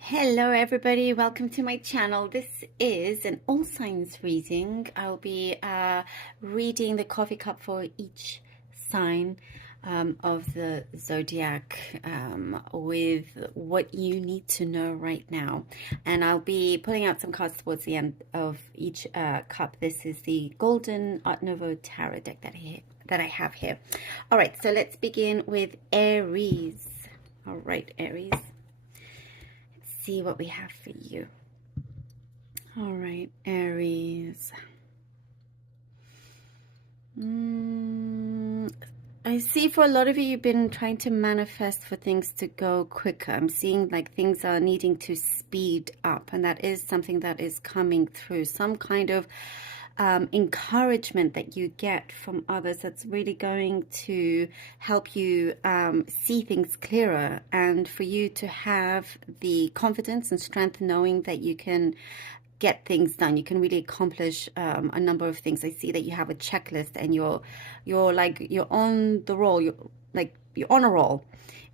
Hello everybody, welcome to my channel. This is an all signs reading. I'll be reading the coffee cup for each sign of the zodiac with what you need to know right now. And I'll be pulling out some cards towards the end of each cup. This is the Golden Art Nouveau Tarot deck that I have here. All right, so let's begin with Aries. All right, Aries. See what we have for you. All right, Aries. I see for a lot of you, you've been trying to manifest for things to go quicker. I'm seeing like things are needing to speed up, and that is something that is coming through. Some kind of encouragement that you get from others that's really going to help you see things clearer, and for you to have the confidence and strength knowing that you can get things done. You can really accomplish a number of things. I see that you have a checklist and you're on the roll. You're on a roll,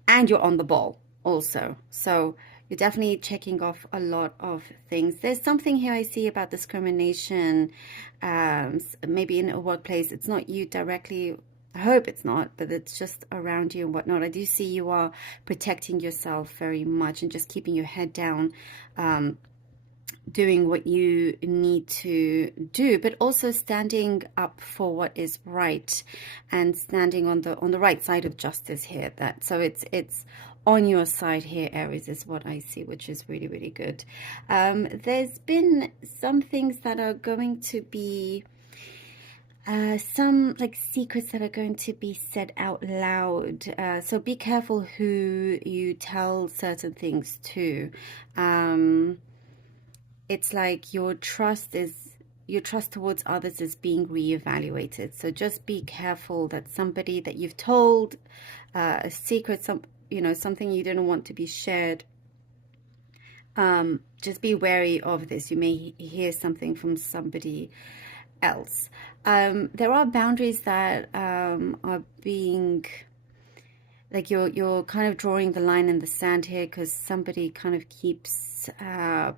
and you're on the ball also. So you're definitely checking off a lot of things. There's something here I see about discrimination, maybe in a workplace. It's not you directly. I hope it's not, but it's just around you and whatnot. I do see you are protecting yourself very much and just keeping your head down, doing what you need to do, but also standing up for what is right and standing on the right side of justice here. So it's on your side here, Aries, is what I see, which is really, really good. There's been some things that are going to be some like secrets that are going to be said out loud. So be careful who you tell certain things to. It's like your trust towards others is being reevaluated. So just be careful that somebody that you've told a secret, something you didn't want to be shared. Just be wary of this. You may hear something from somebody else. There are boundaries that are being, like you're kind of drawing the line in the sand here, because somebody kind of keeps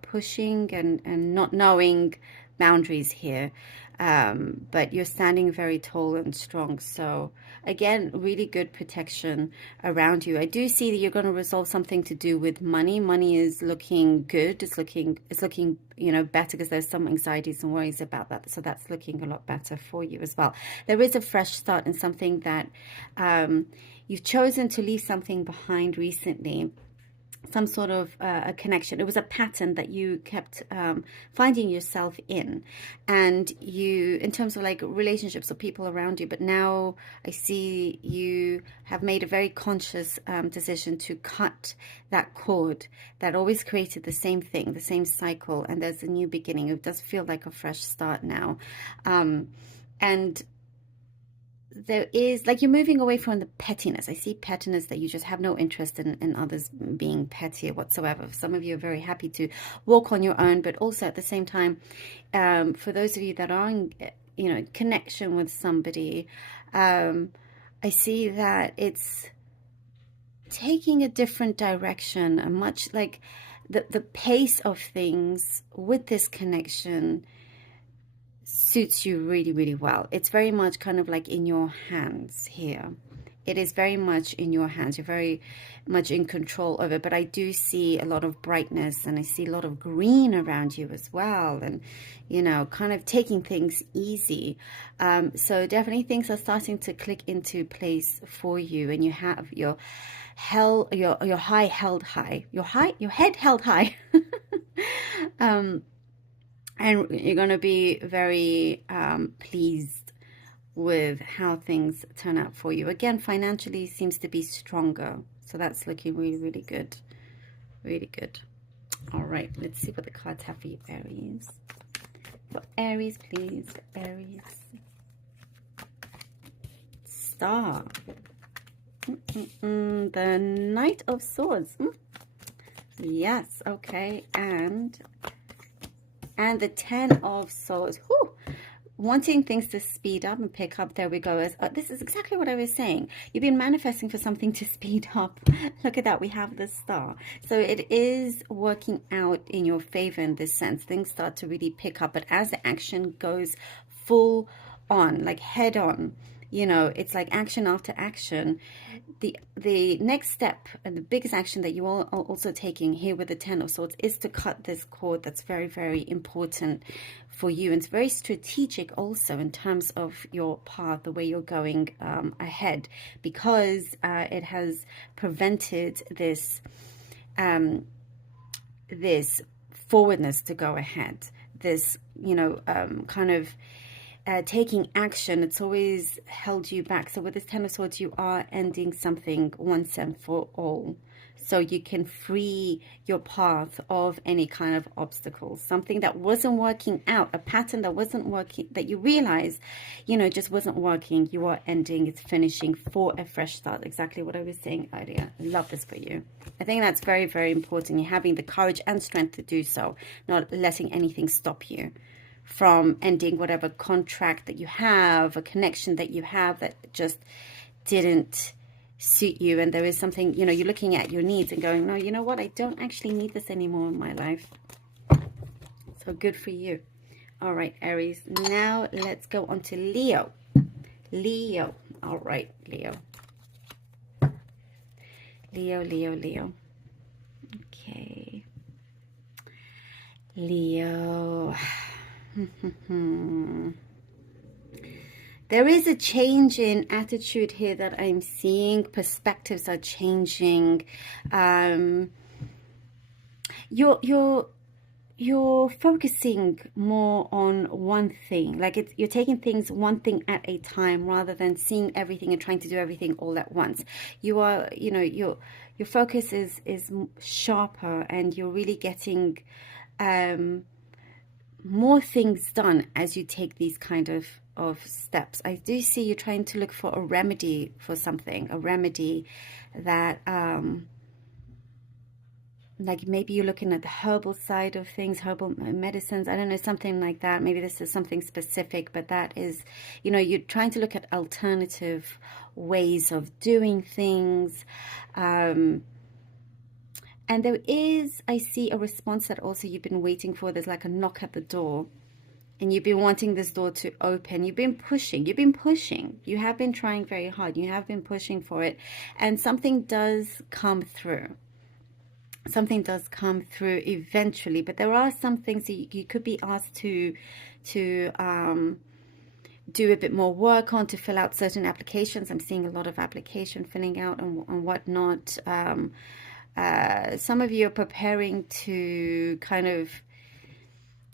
pushing and not knowing boundaries here, but you're standing very tall and strong. So again, really good protection around you. I do see that you're going to resolve something to do with money. Money is looking good. It's looking better, because there's some anxieties and worries about that. So that's looking a lot better for you as well. There is a fresh start in something that you've chosen to leave something behind recently. Some sort of a connection. It was a pattern that you kept finding yourself in, and you, in terms of like relationships or people around you. But now I see you have made a very conscious decision to cut that cord that always created the same thing, the same cycle, and there's a new beginning. It does feel like a fresh start now, and there is, like, you're moving away from the pettiness. I see pettiness, that you just have no interest in others being petty or whatsoever. Some of you are very happy to walk on your own, but also at the same time, for those of you that are in connection with somebody, I see that it's taking a different direction, and much like the pace of things with this connection suits you really, really well. It's very much kind of like in your hands here. It is very much in your hands. You're very much in control of it. But I do see a lot of brightness, and I see a lot of green around you as well, and kind of taking things easy. So definitely things are starting to click into place for you, and you have your head held high. And you're going to be very pleased with how things turn out for you. Again, financially seems to be stronger. So that's looking really, really good. Really good. All right, let's see what the cards have for you, Aries. So Aries, please. Aries. Star. The Knight of Swords. Yes, okay. And the 10 of Swords. Whew. wanting things to speed up and pick up. There we go. This is exactly what I was saying. You've been manifesting for something to speed up. Look at that. We have the star. So it is working out in your favor in this sense. Things start to really pick up. But as the action goes full on, like head on, you know, it's like action after action. The next step and the biggest action that you are also taking here with the Ten of Swords is to cut this cord that's very, very important for you. And it's very strategic also in terms of your path, the way you're going ahead, because it has prevented this this forwardness to go ahead, this, you know, kind of taking action. It's always held you back. So with this Ten of Swords, you are ending something once and for all, so you can free your path of any kind of obstacles. Something that wasn't working out, a pattern that wasn't working, that you realize, you know, just wasn't working, you are ending, it's finishing for a fresh start. Exactly what I was saying earlier. I love this for you. I think that's very, very important. You're having the courage and strength to do so, not letting anything stop you from ending whatever contract that you have, a connection that you have that just didn't suit you. And there is something, you know, you're looking at your needs and going, no, you know what, I don't actually need this anymore in my life. So good for you. All right, Aries, now let's go on to Leo. Leo. All right, Leo. Leo. Okay. Leo. There is a change in attitude here that I'm seeing. Perspectives are changing. You're focusing more on one thing. Like you're taking things one thing at a time rather than seeing everything and trying to do everything all at once. You are, you know, your focus is sharper, and you're really getting more things done as you take these kind of steps. I do see you trying to look for a remedy for something, a remedy that like maybe you're looking at the herbal side of things, herbal medicines, I don't know, something like that. Maybe this is something specific, but that is, you know, you're trying to look at alternative ways of doing things. And there is, I see a response that also you've been waiting for. There's like a knock at the door, and you've been wanting this door to open. You've been pushing. You have been trying very hard. You have been pushing for it. And something does come through. Something does come through eventually. But there are some things that you could be asked to do a bit more work on, to fill out certain applications. I'm seeing a lot of application filling out and whatnot. Some of you are preparing to kind of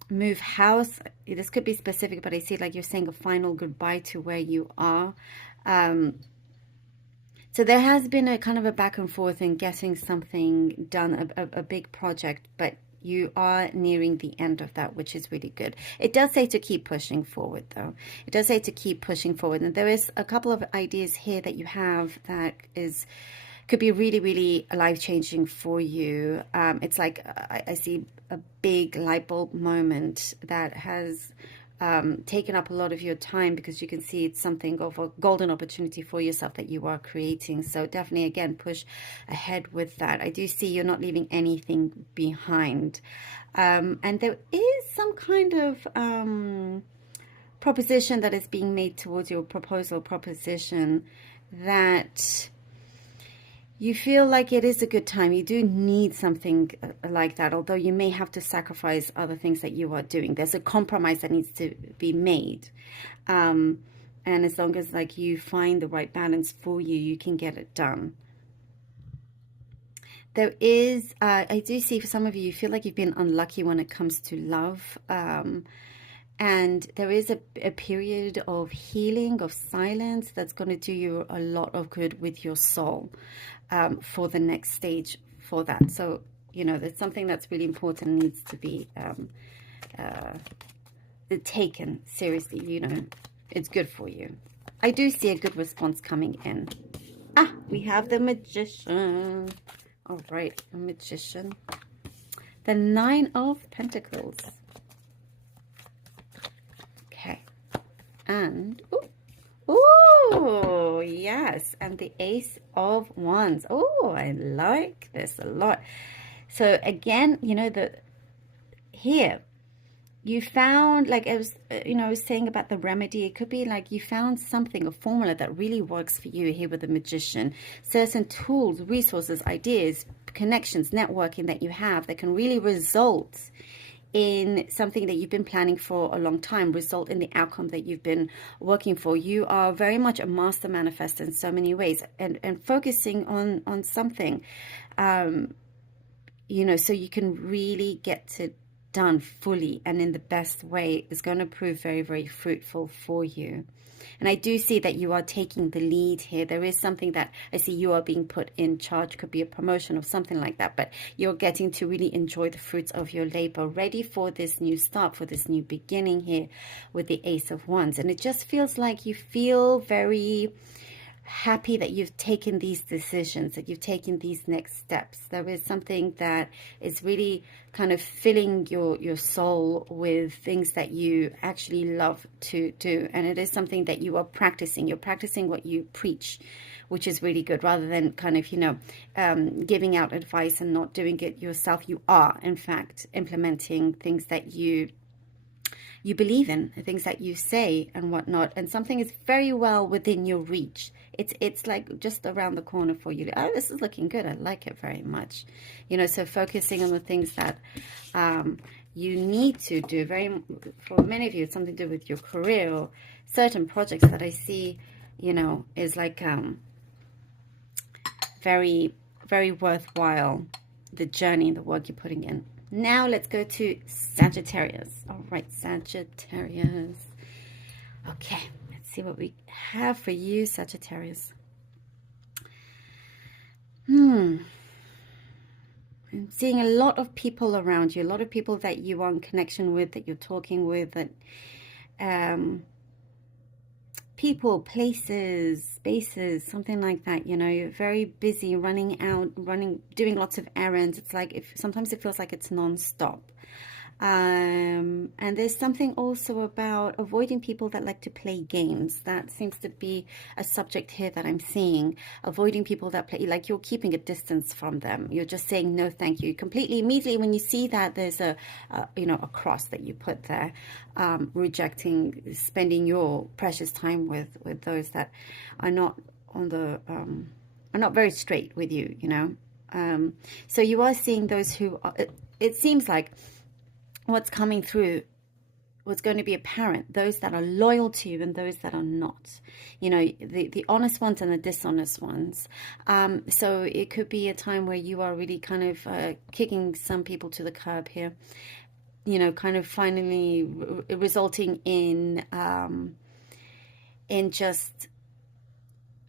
move house. This could be specific, but I see like you're saying a final goodbye to where you are. So there has been a kind of a back and forth in getting something done, a big project, but you are nearing the end of that, which is really good. It does say to keep pushing forward, though. It does say to keep pushing forward. And there is a couple of ideas here that you have that could be really, really life-changing for you. It's like I see a big light bulb moment that has taken up a lot of your time, because you can see it's something of a golden opportunity for yourself that you are creating. So definitely, again, push ahead with that. I do see you're not leaving anything behind. And there is some kind of proposition that is being made towards your proposition that you feel like it is a good time. You do need something like that, although you may have to sacrifice other things that you are doing. There's a compromise that needs to be made. And as long as like you find the right balance for you, you can get it done. There is, I do see for some of you, you feel like you've been unlucky when it comes to love. And there is a period of healing, of silence, that's going to do you a lot of good with your soul for the next stage for that. So, you know, that's something that's really important and needs to be taken seriously. You know, it's good for you. I do see a good response coming in. Ah, we have the Magician. All right, the Magician. The Nine of Pentacles. Okay. and ooh, yes, and the Ace of Wands. Oh, I like this a lot. So again, you know, here you found, like I was, I was saying about the remedy, it could be like you found something, a formula that really works for you here with the Magician. Certain tools, resources, ideas, connections, networking that you have that can really result in something that you've been planning for a long time, result in the outcome that you've been working for. You are very much a master manifestor in so many ways, and focusing on something, so you can really get it done fully and in the best way is going to prove very, very fruitful for you. And I do see that you are taking the lead here. There is something that I see you are being put in charge, could be a promotion or something like that, but you're getting to really enjoy the fruits of your labor, ready for this new start, for this new beginning here with the Ace of Wands. And it just feels like you feel very happy that you've taken these decisions, that you've taken these next steps. There is something that is really kind of filling your soul with things that you actually love to do, and it is something that you are practicing. You're practicing what you preach, which is really good, rather than kind of giving out advice and not doing it yourself. You are in fact implementing things that you believe in, things that you say and whatnot, and something is very well within your reach. It's like just around the corner for you. Oh, this is looking good. I like it very much. So focusing on the things that you need to do. For many of you, it's something to do with your career or certain projects that I see, is like very, very worthwhile, the journey and the work you're putting in. Now let's go to Sagittarius. All right, Sagittarius. Okay, let's see what we have for you, Sagittarius. I'm seeing a lot of people around you, a lot of people that you are in connection with, that you're talking with, that people, places, spaces, something like that. You're very busy, running, doing lots of errands. It's like sometimes it feels like it's non-stop. And there's something also about avoiding people that like to play games. That seems to be a subject here that I'm seeing. Avoiding people that play, like you're keeping a distance from them. You're just saying no thank you. Completely, immediately when you see that, there's a cross that you put there, rejecting spending your precious time with those that are not on the are not very straight with you. So you are seeing those who are, it seems like what's coming through, what's going to be apparent, those that are loyal to you and those that are not, the honest ones and the dishonest ones. So it could be a time where you are really kind of kicking some people to the curb here, kind of finally resulting in just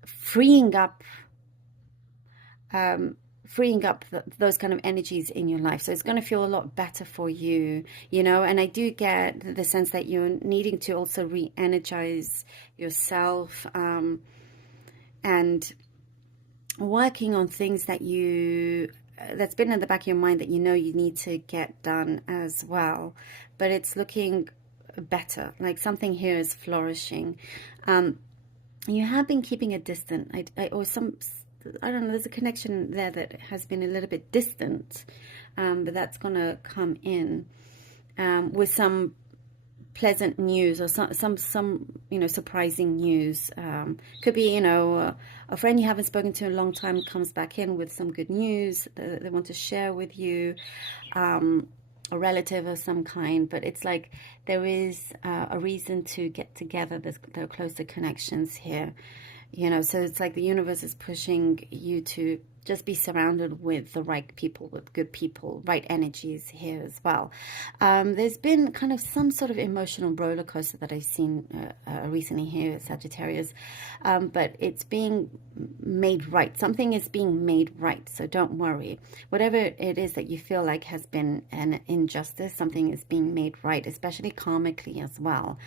freeing up those kind of energies in your life. So it's going to feel a lot better for you, and I do get the sense that you're needing to also re-energize yourself, and working on things that's been in the back of your mind that you need to get done as well. But it's looking better, like something here is flourishing. You have been keeping a distant, I don't know, there's a connection there that has been a little bit distant, but that's going to come in with some pleasant news or some surprising news. Could be, a friend you haven't spoken to in a long time comes back in with some good news that they want to share with you, a relative of some kind. But it's like there is a reason to get together. There are closer connections here. So it's like the universe is pushing you to just be surrounded with the right people, with good people, right energies here as well. There's been kind of some sort of emotional roller coaster that I've seen recently here at Sagittarius, but it's being made right. Something is being made right, so don't worry. Whatever it is that you feel like has been an injustice, something is being made right, especially karmically as well.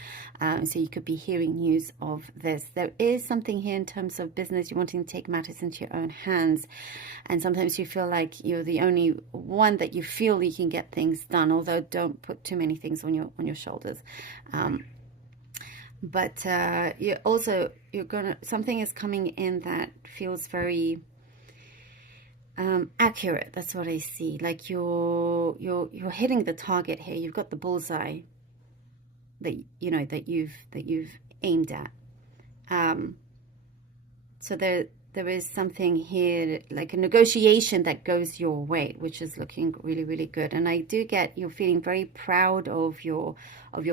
So you could be hearing news of this. There is something here in terms of business, you're wanting to take matters into your own hands. And sometimes you feel like you're the only one that you feel you can get things done, although don't put too many things on your shoulders. but you're gonna, something is coming in that feels very accurate. That's what I see. Like you're hitting the target here. You've got the bullseye that that you've aimed at. So there is something here, like a negotiation that goes your way, which is looking really, really good. And I do get you're feeling very proud of your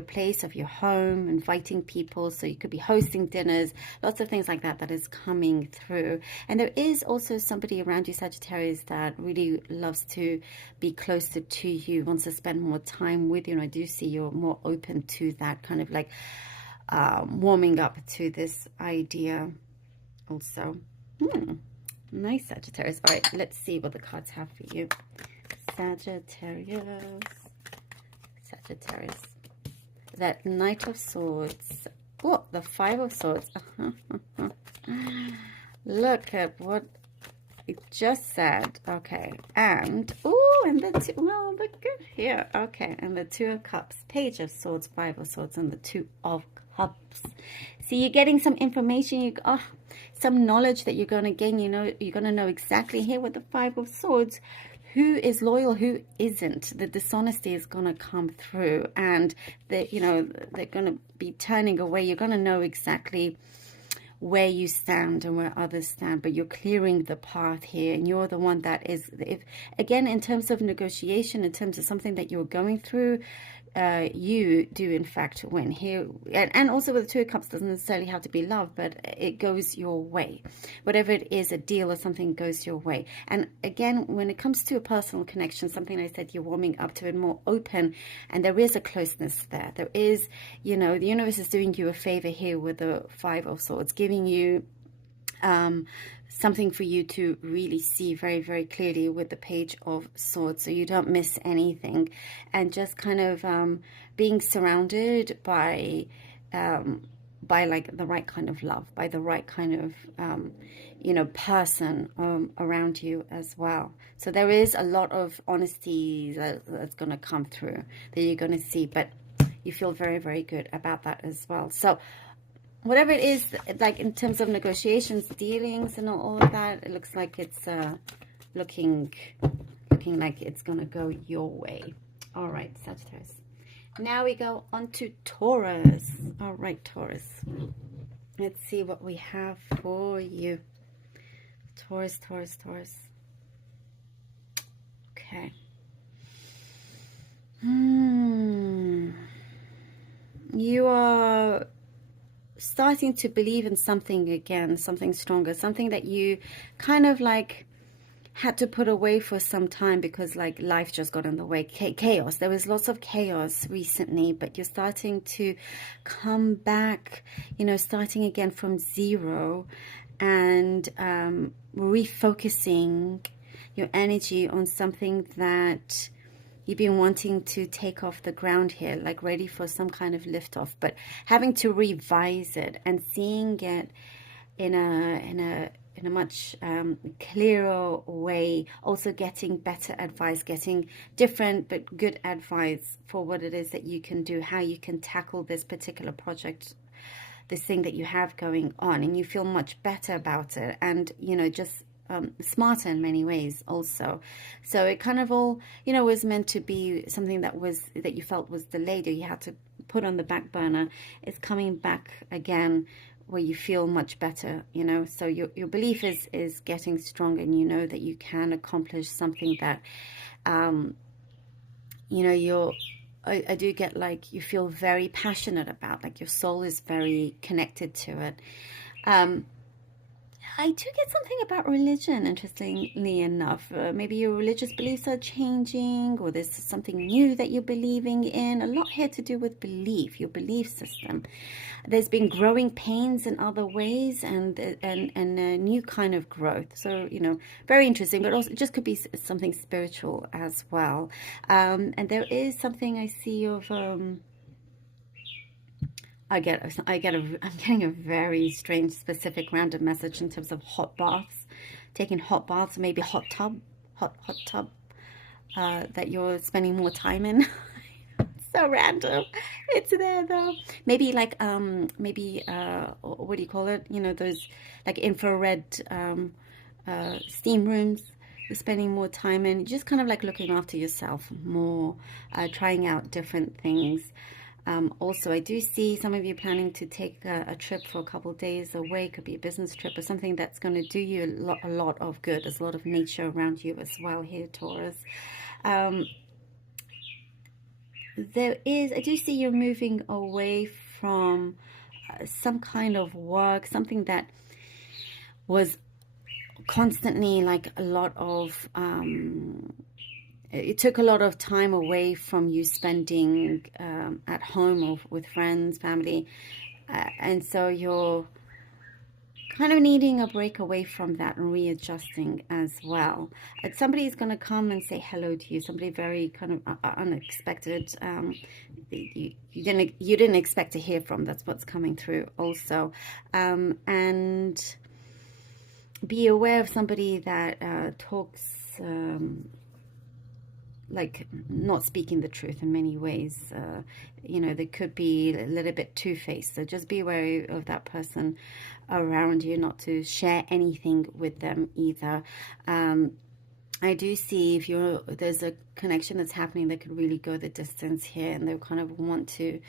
place, of your home, inviting people. So you could be hosting dinners, lots of things like that that is coming through. And there is also somebody around you, Sagittarius, that really loves to be closer to you, wants to spend more time with you. And I do see you're more open to that kind of like warming up to this idea also. Nice, Sagittarius. All right, let's see what the cards have for you. Sagittarius. Sagittarius. That Knight of Swords. Oh, the Five of Swords. Look at what it just said. Okay, and the two. Well, look good here. Okay, and the Two of Cups, Page of Swords, Five of Swords, and the Two of Cups. See, you're getting some information. Some knowledge that you're going to gain. You're going to know exactly here with the Five of Swords who is loyal, who isn't. The dishonesty is going to come through, and they're going to be turning away. You're going to know exactly where you stand and where others stand, but you're clearing the path here, and you're the one that is, again, in terms of negotiation, in terms of something that you're going through, you do in fact win here. And also with the Two of Cups, doesn't necessarily have to be love, but it goes your way. Whatever it is, a deal or something goes your way. And again, when it comes to a personal connection, something I said, you're warming up to it, more open, and there is a closeness there. There is, the universe is doing you a favor here with the Five of Swords, giving you something for you to really see very, very clearly with the Page of Swords, so you don't miss anything, and just kind of being surrounded by like the right kind of love, by the right kind of person around you as well. So there is a lot of honesty that's going to come through that you're going to see, but you feel very, very good about that as well. So whatever it is, like in terms of negotiations, dealings, and all of that, it looks like it's looking like it's gonna go your way. All right, Sagittarius. Now we go on to Taurus. All right, Taurus. Let's see what we have for you. Taurus, Taurus, Taurus. Okay. You are starting to believe in something again, something stronger, something that you kind of like had to put away for some time because like life just got in the way. Chaos. There was lots of chaos recently, but you're starting to come back, starting again from zero, and refocusing your energy on something that you've been wanting to take off the ground here, like ready for some kind of lift off, but having to revise it and seeing it in a much clearer way. Also getting better advice, getting different but good advice for what it is that you can do, how you can tackle this particular project, this thing that you have going on, and you feel much better about it, and just smarter in many ways also. So it kind of all was meant to be something that you felt was delayed or you had to put on the back burner. It's coming back again where you feel much better, so your belief is getting stronger, and you know that you can accomplish something that I do get like you feel very passionate about, like your soul is very connected to it. I do get something about religion, interestingly enough. Maybe your religious beliefs are changing, or there's something new that you're believing in. A lot here to do with belief, your belief system. There's been growing pains in other ways, and a new kind of growth. So, very interesting, but also it just could be something spiritual as well. And there is something I see of... I'm getting a very strange, specific, random message in terms of hot baths, taking hot baths, maybe hot tub that you're spending more time in. So random. It's there though. Maybe like maybe what do you call it? You know, those like infrared steam rooms. You're spending more time in, just kind of like looking after yourself more, trying out different things. Also, I do see some of you planning to take a trip for a couple of days away. Could be a business trip or something that's going to do you a lot of good. There's a lot of nature around you as well here, Taurus. Um, I do see you're moving away from some kind of work, something that was constantly like a lot of it took a lot of time away from you spending at home or with friends, family, and so you're kind of needing a break away from that and readjusting as well. And somebody is going to come and say hello to you, somebody very kind of unexpected, you didn't expect to hear from. That's what's coming through also. And be aware of somebody that talks like not speaking the truth in many ways. You know, they could be a little bit two-faced, so just be aware of that person around you, not to share anything with them either. I do see if there's a connection that's happening that could really go the distance here, and they kind of want to,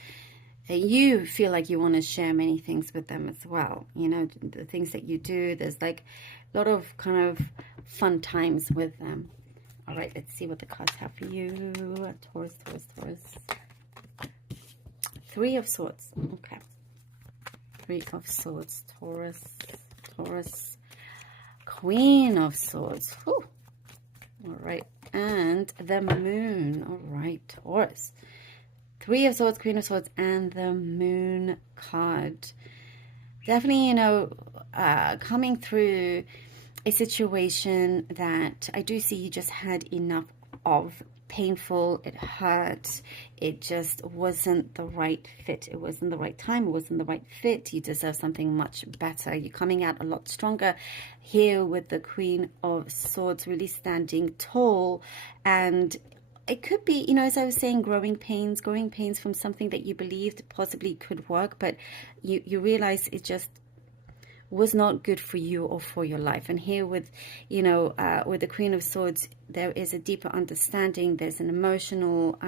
you feel like you want to share many things with them as well. You know, the things that you do, there's like a lot of kind of fun times with them. All right, let's see what the cards have for you. Taurus, Taurus, Taurus. Three of Swords. Okay. Three of Swords. Taurus, Taurus. Queen of Swords. Whew. All right. And the Moon. All right, Taurus. Three of Swords, Queen of Swords, and the Moon card. Definitely, you know, coming through a situation that I do see you just had enough of. Painful, it hurt, it just wasn't the right fit, it wasn't the right time, it wasn't the right fit. You deserve something much better. You're coming out a lot stronger here with the Queen of Swords, really standing tall. And it could be, you know, as I was saying, growing pains from something that you believed possibly could work, but you realize it just was not good for you or for your life. And here with, you know, with the Queen of Swords, there is a deeper understanding. There's an emotional,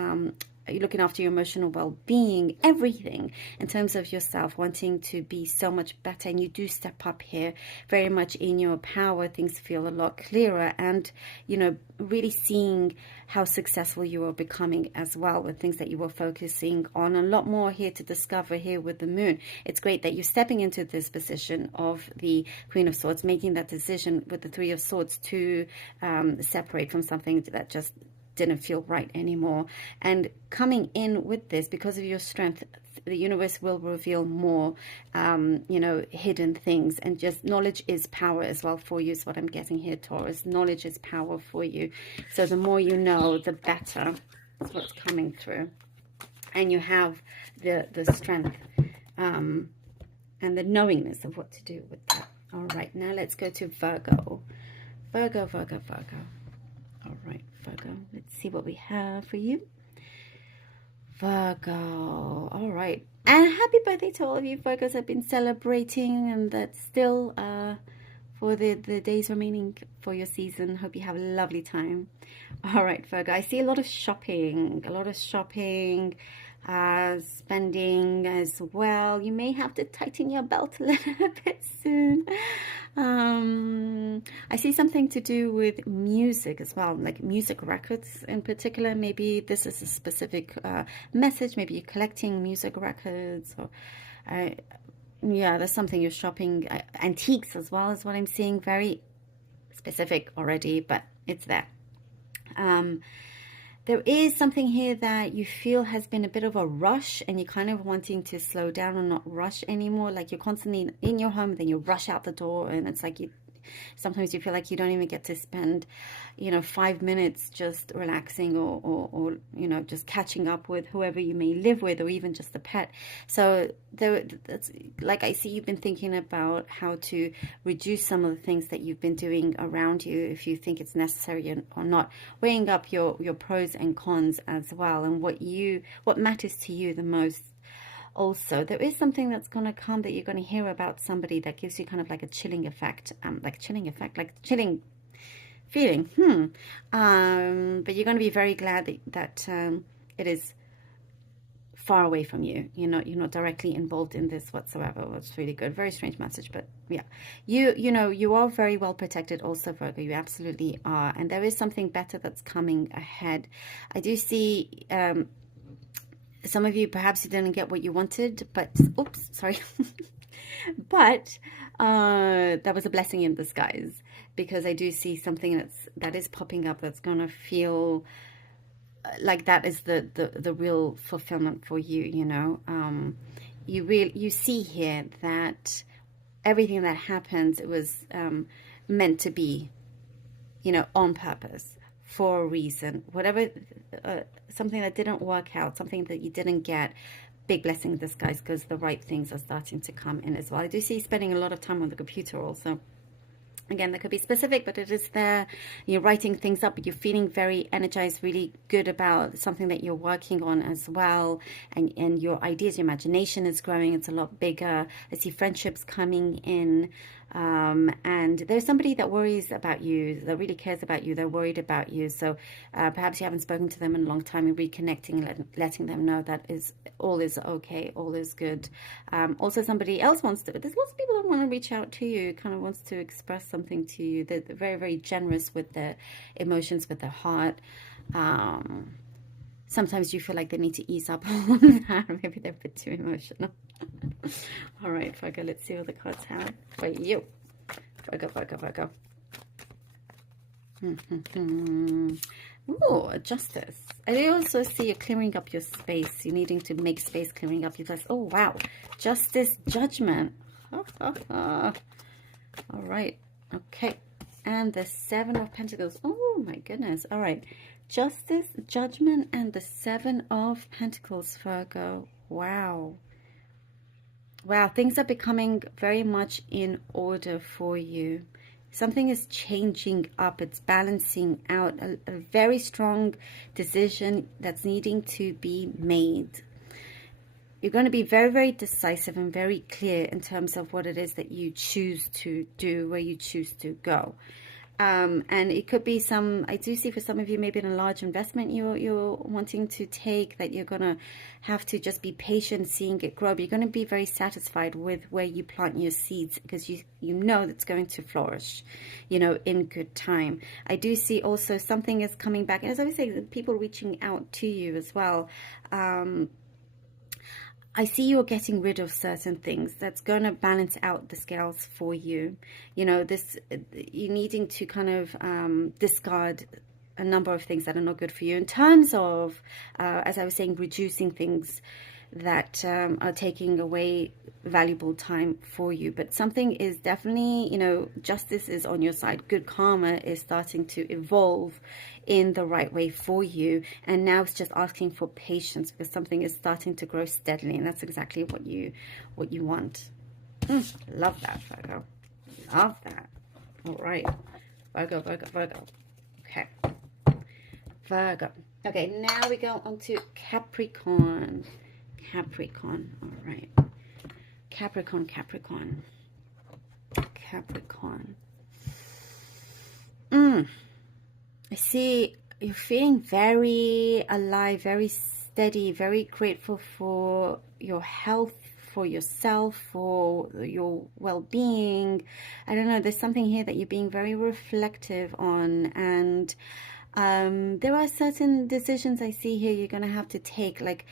you're looking after your emotional well-being, everything in terms of yourself, wanting to be so much better. And you do step up here very much in your power. Things feel a lot clearer, and, you know, really seeing how successful you are becoming as well with things that you were focusing on. A lot more here to discover here with the Moon. It's great that you're stepping into this position of the Queen of Swords, making that decision with the Three of Swords to separate from something that just didn't feel right anymore. And coming in with this, because of your strength, the universe will reveal more, you know, hidden things. And just knowledge is power as well for you, is what I'm getting here, Taurus. Knowledge is power for you. So the more you know, the better. That's what's coming through. And you have the strength and the knowingness of what to do with that. All right, now let's go to Virgo. Virgo, Virgo, Virgo. All right, Virgo, let's see what we have for you. Virgo, all right. And happy birthday to all of you Virgos have been celebrating, and that's still for the days remaining for your season. Hope you have a lovely time. All right, Virgo, I see a lot of shopping, spending as well. You may have to tighten your belt a little bit soon. I see something to do with music as well, like music records in particular. Maybe this is a specific message. Maybe you're collecting music records, or yeah, there's something you're shopping. Antiques as well is what I'm seeing. Very specific already, but it's there. There is something here that you feel has been a bit of a rush, and you're kind of wanting to slow down and not rush anymore. Like you're constantly in your home, then you rush out the door, and it's like Sometimes you feel like you don't even get to spend, 5 minutes just relaxing, or just catching up with whoever you may live with, or even just a pet. So that's like, I see you've been thinking about how to reduce some of the things that you've been doing around you, if you think it's necessary or not, weighing up your pros and cons as well, and what matters to you the most. Also, there is something that's going to come, that you're going to hear about somebody that gives you kind of like a chilling effect, like chilling feeling. But you're going to be very glad that it is far away from you. You're not directly involved in this whatsoever. That's really good. Very strange message, but yeah, you are very well protected also, Virgo. You absolutely are, and there is something better that's coming ahead. I do see some of you, perhaps you didn't get what you wanted, but oops, sorry. But that was a blessing in disguise, because I do see something that is popping up that's gonna feel like that is the real fulfillment for you. You see here that everything that happens, it was meant to be, on purpose, for a reason. Whatever, something that didn't work out, something that you didn't get, big blessing in disguise, because the right things are starting to come in as well. I do see you spending a lot of time on the computer also. Again, that could be specific, but it is there. You're writing things up, but you're feeling very energized, really good about something that you're working on as well. And your ideas, your imagination is growing. It's a lot bigger. I see friendships coming in. And there's somebody that worries about you, that really cares about you. They're worried about you. So perhaps you haven't spoken to them in a long time, and reconnecting and letting them know that all is okay, all is good. Also, somebody else there's lots of people that want to reach out to you, kind of wants to express something to you. They're very, very generous with their emotions, with their heart. Sometimes you feel like they need to ease up on that. Maybe they're a bit too emotional. All right, Virgo, let's see what the cards have for you. Virgo. Ooh, a Justice. I also see you clearing up your space. You're needing to make space, clearing up your place. Oh, wow. Justice, Judgment. All right. Okay. And the Seven of Pentacles. Oh, my goodness. All right. Justice, Judgment, and the Seven of Pentacles, Virgo. Wow. Wow, things are becoming very much in order for you. Something is changing up. It's balancing out. A very strong decision that's needing to be made. You're going to be very, very decisive and very clear in terms of what it is that you choose to do, where you choose to go. And it could be I do see for some of you, maybe in a large investment you're wanting to take, that you're going to have to just be patient, seeing it grow. But you're going to be very satisfied with where you plant your seeds, because you know that's going to flourish, in good time. I do see also something is coming back. And as I was saying, people reaching out to you as well. I see you're getting rid of certain things that's going to balance out the scales for you. You're needing to kind of discard a number of things that are not good for you, in terms of, as I was saying, reducing things that are taking away valuable time for you. But something is definitely, justice is on your side. Good karma is starting to evolve in the right way for you. And now it's just asking for patience, because something is starting to grow steadily. And that's exactly what you want. Love that, Virgo. Love that. All right. Virgo. Okay. Virgo. Okay, now we go on to Capricorn. All right. Capricorn. I see you're feeling very alive, very steady, very grateful for your health, for yourself, for your well-being. I don't know, there's something here that you're being very reflective on, and there are certain decisions I see here you're going to have to take, like,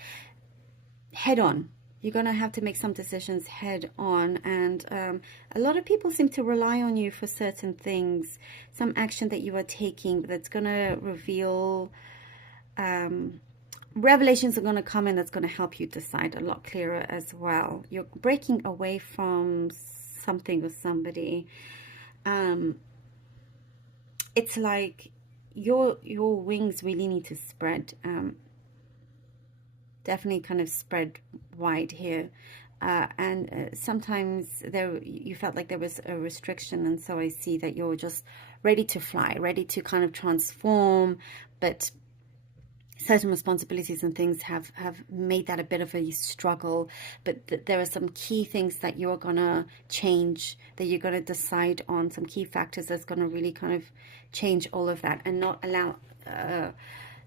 head on. You're going to have to make some decisions head on, and a lot of people seem to rely on you for certain things, some action that you are taking that's going to reveal, revelations are going to come in that's going to help you decide a lot clearer as well. You're breaking away from something or somebody. um, it's like your wings really need to spread, definitely kind of spread wide here. And sometimes there you felt like there was a restriction, and so I see that you're just ready to fly, ready to kind of transform, but certain responsibilities and things have made that a bit of a struggle. But there are some key things that you're gonna change, that you're gonna decide on, some key factors that's gonna really kind of change all of that, and not allow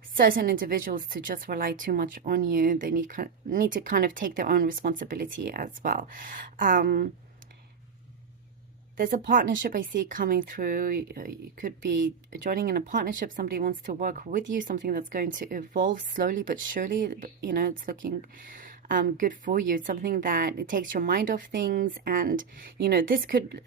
certain individuals to just rely too much on you. They need to kind of take their own responsibility as well. There's a partnership I see coming through. You could be joining in a partnership. Somebody wants to work with you, something that's going to evolve slowly but surely. But, you know, it's looking good for you. It's something that it takes your mind off things. And, you know, this could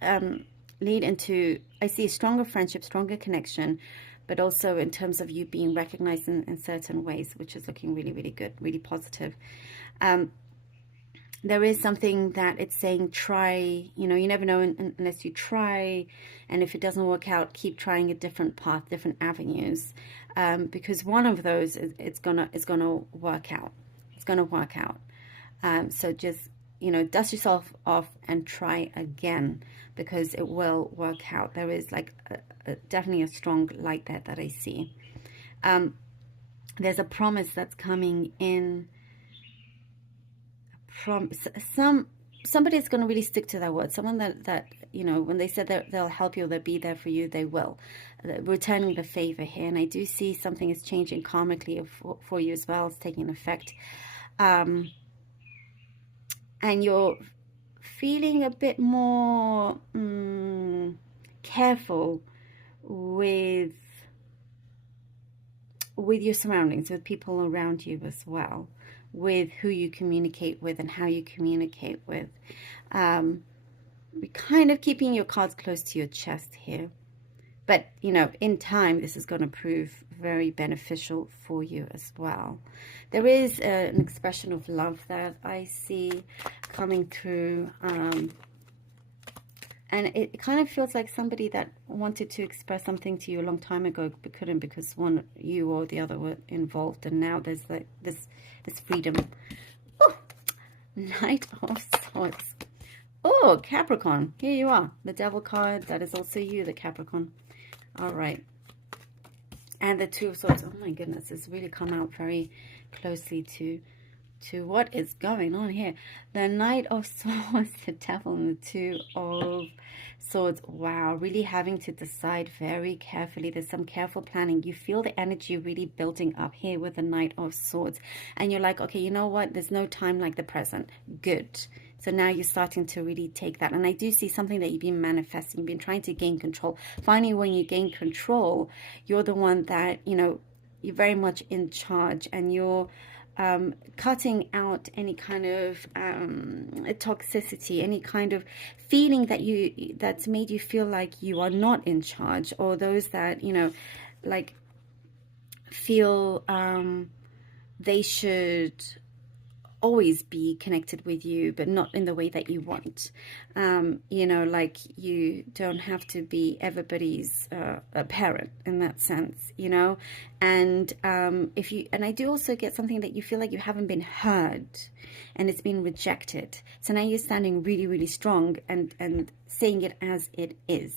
lead into, I see, a stronger friendship, stronger connection, but also in terms of you being recognized in certain ways, which is looking really, really good, really positive. There is something that it's saying, try, you know, you never know unless you try. And if it doesn't work out, keep trying a different path, different avenues. Because one of those, it's gonna work out. It's gonna work out. So just, you know, dust yourself off and try again, because it will work out. There is like definitely a strong light there that I see. There's a promise that's coming in from somebody is going to really stick to their word. Someone that you know, when they said that they'll help you or they'll be there for you, they will. Returning the favor here. And I do see something is changing karmically for you as well. It's taking effect. And you're feeling a bit more careful with your surroundings, with people around you as well, with who you communicate with and how you communicate with. Kind of keeping your cards close to your chest here. But, you know, in time, this is going to prove very beneficial for you as well. There is an expression of love that I see coming through. And it kind of feels like somebody that wanted to express something to you a long time ago, but couldn't because one, you or the other were involved. And now there's like this freedom. Oh, Knight of Swords. Oh, Capricorn. Here you are. The Devil card. That is also you, the Capricorn. All right. And the Two of Swords. Oh my goodness. It's really come out very closely to what is going on here. The Knight of Swords, the Devil, and the Two of Swords. Wow, really having to decide very carefully. There's some careful planning. You feel the energy really building up here with the Knight of Swords. And you're like, okay, you know what? There's no time like the present. Good. So now you're starting to really take that. And I do see something that you've been manifesting. You've been trying to gain control. Finally, when you gain control, you're the one that, you know, you're very much in charge, and you're cutting out any kind of toxicity, any kind of feeling that's made you feel like you are not in charge, or those that, you know, like feel they should always be connected with you, but not in the way that you want. You know, like you don't have to be everybody's a parent in that sense, you know. And and I do also get something that you feel like you haven't been heard and it's been rejected. So now you're standing really, really strong and saying it as it is.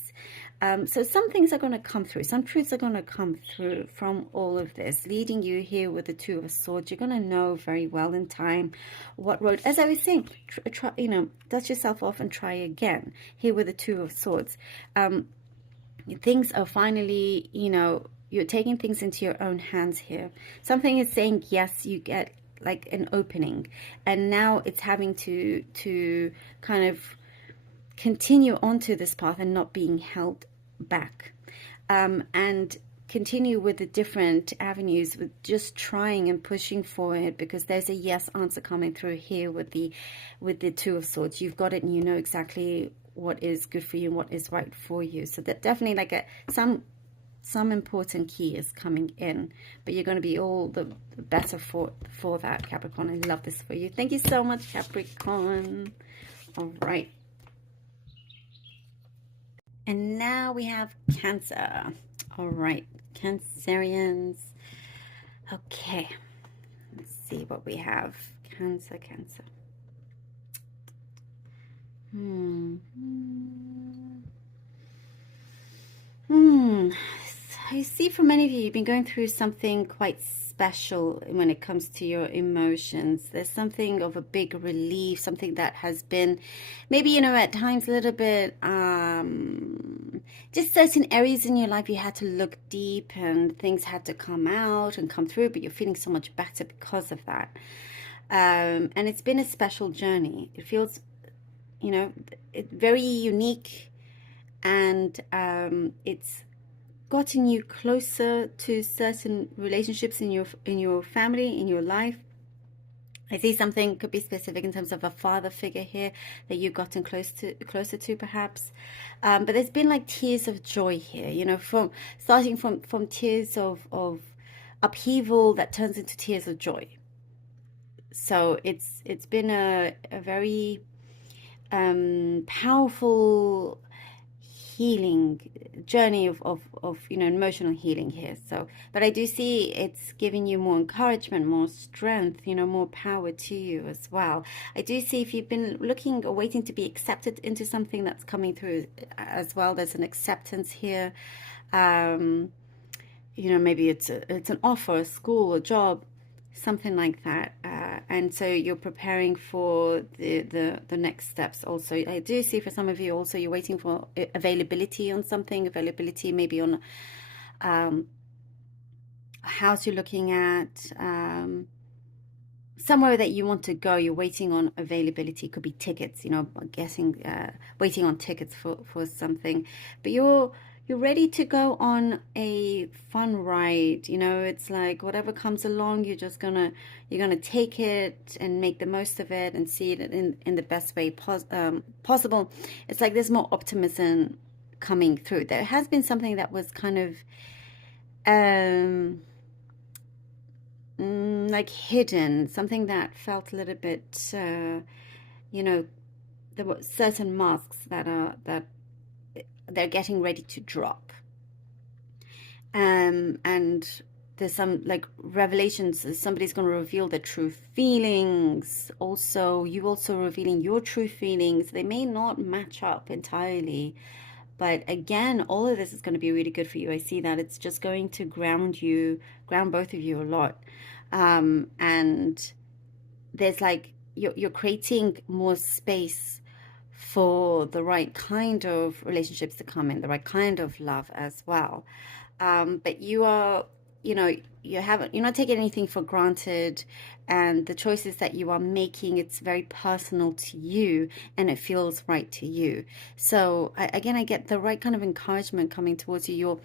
So some things are going to come through. Some truths are going to come through from all of this, leading you here with the Two of Swords. You're going to know very well in time what road. As I was saying, try, you know, dust yourself off and try again. Here with the Two of Swords. Things are finally, you know, you're taking things into your own hands here. Something is saying yes, you get like an opening. And now it's having to kind of continue onto this path and not being held back, and continue with the different avenues, with just trying and pushing forward, because there's a yes answer coming through here with the Two of Swords. You've got it, and you know exactly what is good for you and what is right for you. So that definitely like some important key is coming in, but you're going to be all the better for that, Capricorn. I love this for you. Thank you so much, Capricorn. All right. And now we have Cancer. All right, Cancerians. Okay, let's see what we have. Cancer, Cancer. I see for many of you, you've been going through something quite special when it comes to your emotions. There's something of a big relief, something that has been maybe, you know, at times a little bit, just certain areas in your life you had to look deep and things had to come out and come through, but you're feeling so much better because of that. And it's been a special journey. It feels, you know, very unique, and it's gotten you closer to certain relationships in your family, in your life. I see something could be specific in terms of a father figure here that you've gotten closer to perhaps. But there's been like tears of joy here, you know, from starting from tears of upheaval that turns into tears of joy. So it's been a very powerful healing journey of you know, emotional healing here. So, but I do see it's giving you more encouragement, more strength, you know, more power to you as well. I do see if you've been looking or waiting to be accepted into something, that's coming through as well. There's an acceptance here. You know, maybe it's an offer, a school, a job, something like that. And so you're preparing for the next steps also. I do see for some of you also you're waiting for availability on something, availability maybe on a house you're looking at, somewhere that you want to go. You're waiting on availability. It could be tickets, you know, I'm guessing, waiting on tickets for something. But you're ready to go on a fun ride. You know, it's like whatever comes along, you're gonna take it and make the most of it and see it in the best way possible. It's like there's more optimism coming through. There has been something that was kind of like hidden, something that felt a little bit, you know, there were certain masks that they're getting ready to drop. And there's some like revelations. Somebody's going to reveal their true feelings. Also, you also revealing your true feelings. They may not match up entirely, but again, all of this is going to be really good for you. I see that it's just going to ground both of you a lot. And there's like you're creating more space for the right kind of relationships to come in, the right kind of love as well. But you are, you know, you're not taking anything for granted, and the choices that you are making, it's very personal to you and it feels right to you. So again, I get the right kind of encouragement coming towards you.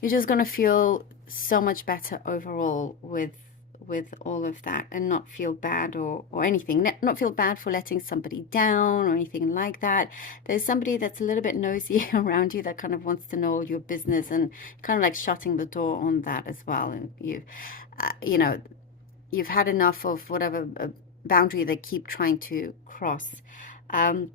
You're just going to feel so much better overall with all of that, and not feel bad or anything. Not feel bad for letting somebody down or anything like that. There's somebody that's a little bit nosy around you that kind of wants to know all your business, and kind of like shutting the door on that as well. And you know, you've had enough of whatever boundary they keep trying to cross. And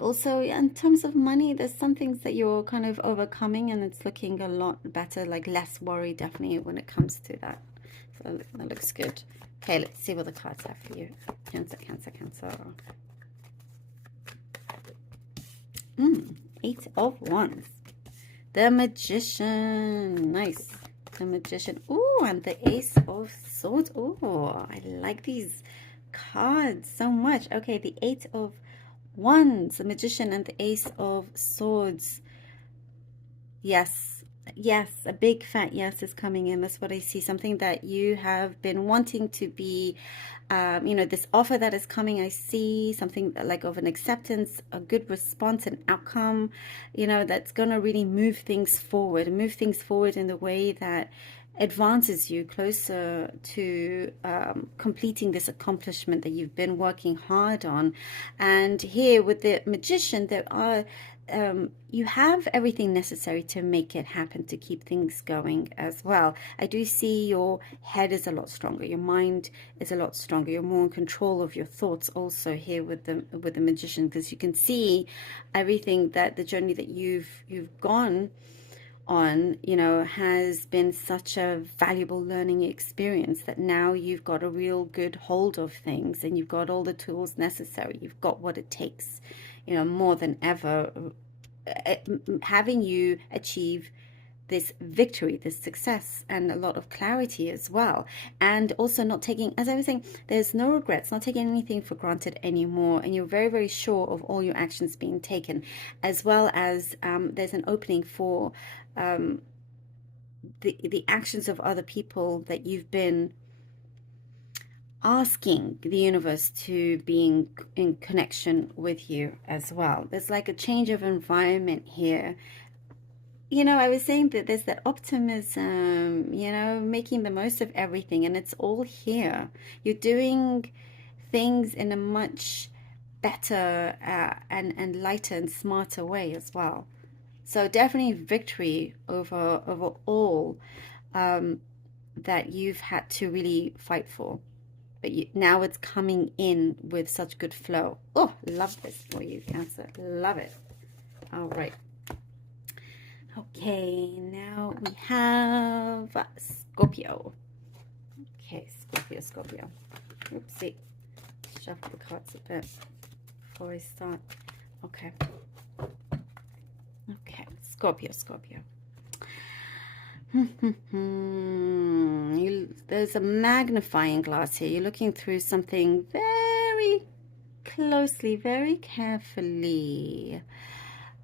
also in terms of money, there's some things that you're kind of overcoming, and it's looking a lot better, like less worry definitely when it comes to that. So that looks good. Okay, let's see what the cards are for you. Cancer, Cancer, Cancer. 8 of Wands. The Magician. Nice. The Magician. Oh, and the Ace of Swords. Oh, I like these cards so much. Okay, the 8 of Wands, the Magician, and the Ace of Swords. Yes. Yes, a big fat yes is coming in. That's what I see. Something that you have been wanting to be, you know, this offer that is coming. I see something like of an acceptance, a good response, an outcome, you know, that's going to really move things forward in the way that advances you closer to completing this accomplishment that you've been working hard on. And here with the Magician, there are you have everything necessary to make it happen, to keep things going as well. I do see your head is a lot stronger, your mind is a lot stronger, you're more in control of your thoughts also here with the Magician, because you can see everything that the journey that you've gone on, you know, has been such a valuable learning experience that now you've got a real good hold of things and you've got all the tools necessary. You've got what it takes, you know, more than ever, having you achieve this victory, this success, and a lot of clarity as well. And also not taking, as I was saying, there's no regrets, not taking anything for granted anymore. And you're very, very sure of all your actions being taken, as well as there's an opening for the actions of other people that you've been asking the universe to be in connection with you as well. There's like a change of environment here. You know, I was saying that there's that optimism, you know, making the most of everything, and it's all here. You're doing things in a much better and lighter and smarter way as well. So definitely victory over all that you've had to really fight for. But now it's coming in with such good flow. Oh, love this for you, Cancer. Love it. All right. Okay, now we have Scorpio. Okay, Scorpio. Oopsie. Shuffle the cards a bit before I start. Okay. Okay, Scorpio. There's a magnifying glass here. You're looking through something very closely, very carefully.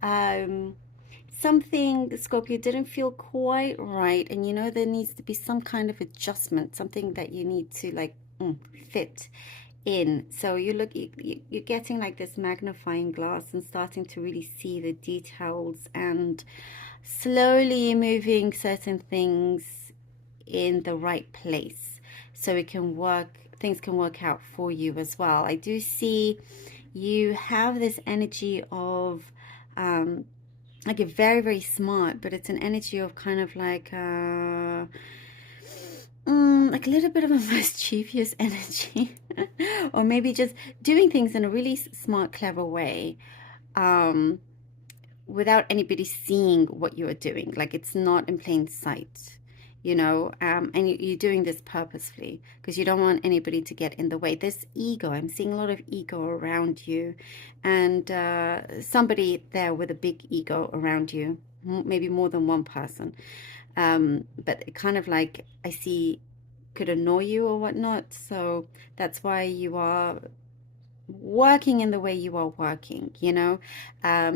Something, Scorpio, didn't feel quite right, and you know there needs to be some kind of adjustment, something that you need to like fit in. So you're getting like this magnifying glass and starting to really see the details and slowly moving certain things in the right place so it can work, things can work out for you as well. I do see you have this energy of like you're very, very smart, but it's an energy of kind of like a little bit of a mischievous energy or maybe just doing things in a really smart, clever way without anybody seeing what you are doing. Like it's not in plain sight, you know, and you're doing this purposefully because you don't want anybody to get in the way. This ego, I'm seeing a lot of ego around you, and somebody there with a big ego around you, maybe more than one person, but it kind of like I see could annoy you or whatnot. So that's why you are working in the way you are working, you know.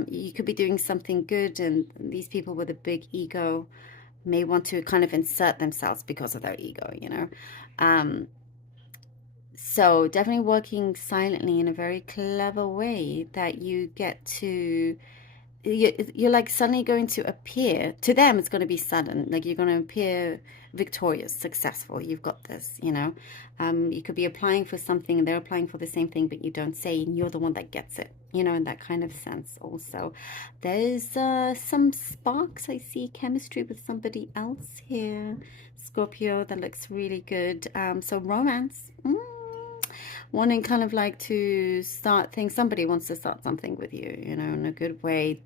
You could be doing something good, and these people with a big ego may want to kind of insert themselves because of their ego, you know. So definitely working silently in a very clever way that you get to, you're like suddenly going to appear, to them it's going to be sudden, like you're going to appear victorious, successful, you've got this, you know. You could be applying for something and they're applying for the same thing, but you don't say, and you're the one that gets it, you know, in that kind of sense. Also there's some sparks, I see chemistry with somebody else here, Scorpio, that looks really good. So romance, wanting kind of like to start things, somebody wants to start something with you, you know, in a good way.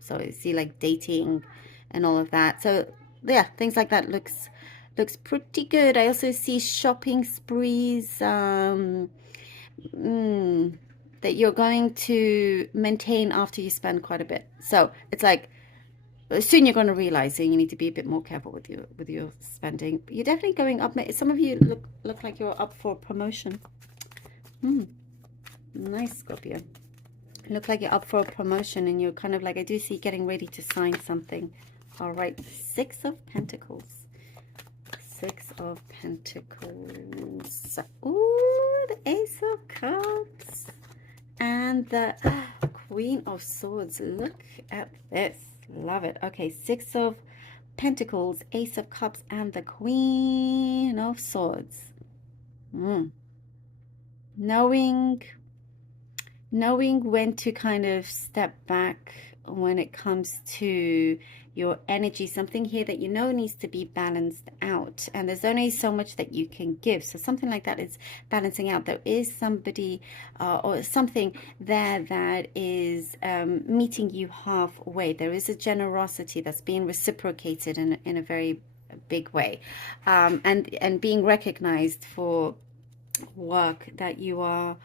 So I see like dating and all of that. So yeah, things like that looks pretty good. I also see shopping sprees that you're going to maintain after you spend quite a bit. So it's like soon you're going to realize that you need to be a bit more careful with your spending. But you're definitely going up. Some of you look like you're up for promotion. Nice, Scorpio. Look like you're up for a promotion, and you're kind of like, I do see getting ready to sign something. All right, Six of Pentacles. Six of Pentacles. Ooh, the Ace of Cups. And the Queen of Swords. Look at this. Love it. Okay, Six of Pentacles, Ace of Cups, and the Queen of Swords. Knowing when to kind of step back when it comes to your energy, something here that you know needs to be balanced out, and there's only so much that you can give. So something like that is balancing out. There is somebody or something there that is meeting you halfway. There is a generosity that's being reciprocated in a very big way, and being recognized for work that you are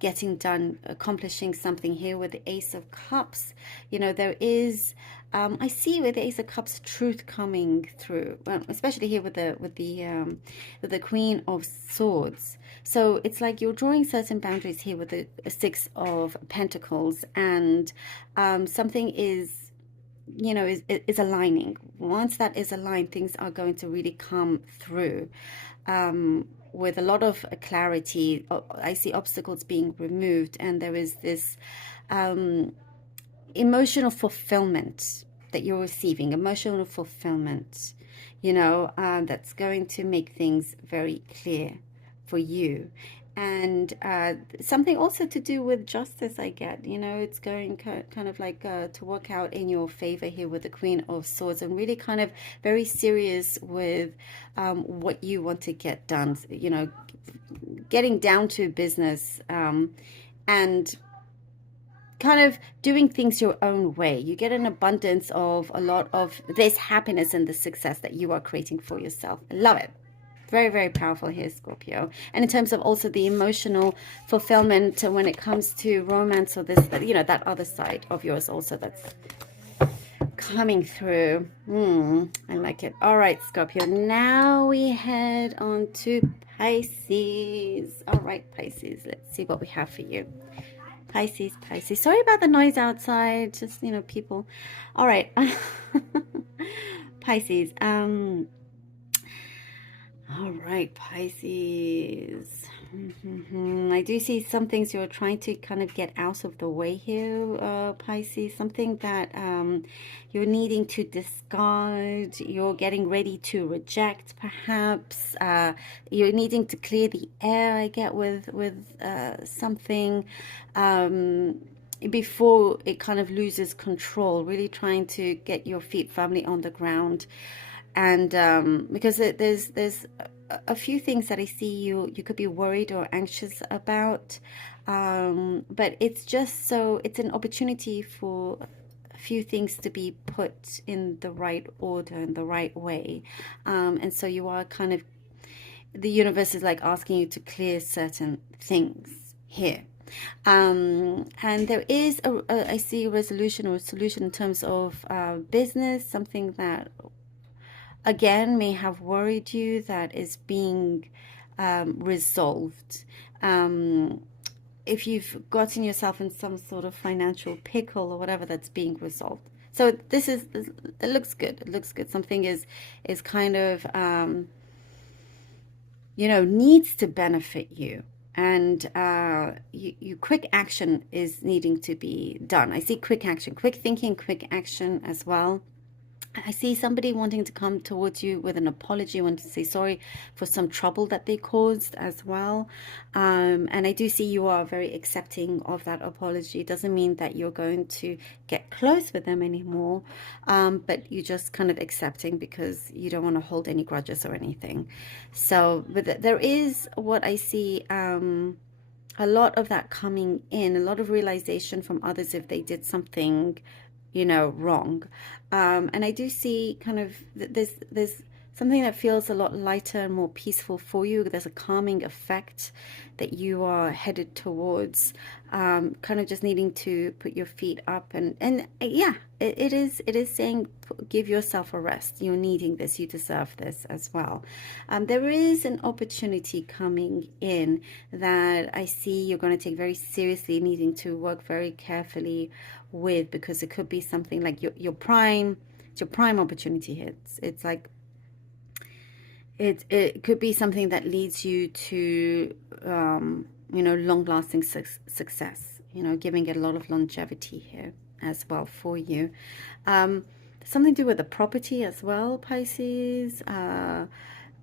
getting done, accomplishing something here with the Ace of Cups. You know, there is I see with the Ace of Cups truth coming through, especially here with the Queen of Swords. So it's like you're drawing certain boundaries here with the Six of Pentacles, and something is, you know, is aligning. Once that is aligned, things are going to really come through with a lot of clarity. I see obstacles being removed, and there is this emotional fulfillment that you're receiving, emotional fulfillment, you know, that's going to make things very clear for you. And something also to do with justice, I get, you know, it's going kind of like to work out in your favor here with the Queen of Swords, and really kind of very serious with what you want to get done, you know, getting down to business, and kind of doing things your own way. You get an abundance of a lot of this happiness and the success that you are creating for yourself. I love it. Very, very powerful here, Scorpio. And in terms of also the emotional fulfillment when it comes to romance, or this, you know, that other side of yours also that's coming through. I like it. All right, Scorpio. Now we head on to Pisces. All right, Pisces. Let's see what we have for you. Pisces, Pisces. Sorry about the noise outside. Just, you know, people. All right. Pisces. All right, Pisces. I do see some things you're trying to kind of get out of the way here, Pisces. Something that you're needing to discard. You're getting ready to reject, perhaps. You're needing to clear the air, I get, with something before it kind of loses control. Really trying to get your feet firmly on the ground. And because there's a few things that I see you could be worried or anxious about, but it's just so it's an opportunity for a few things to be put in the right order, in the right way, and so you are kind of, the universe is like asking you to clear certain things here. And there is I see a resolution or a solution in terms of business, something that again may have worried you, that is being resolved. If you've gotten yourself in some sort of financial pickle or whatever, that's being resolved. So this is, it looks good. It looks good. Something is kind of you know, needs to benefit you, and you quick action is needing to be done. I see quick action, quick thinking, quick action as well. I see somebody wanting to come towards you with an apology, wanting to say sorry for some trouble that they caused as well. And I do see you are very accepting of that apology. It doesn't mean that you're going to get close with them anymore, but you're just kind of accepting because you don't want to hold any grudges or anything. So but there is what I see, a lot of that coming in, a lot of realization from others if they did something, you know, wrong. And I do see kind of there's something that feels a lot lighter and more peaceful for you. There's a calming effect that you are headed towards, kind of just needing to put your feet up, and yeah, it is saying give yourself a rest. You're needing this, you deserve this as well. There is an opportunity coming in that I see you're going to take very seriously, needing to work very carefully with, because it could be something like your prime, it's your prime opportunity here. It's like it could be something that leads you to you know, long-lasting success, you know, giving it a lot of longevity here as well for you. something to do with the property as well, Pisces.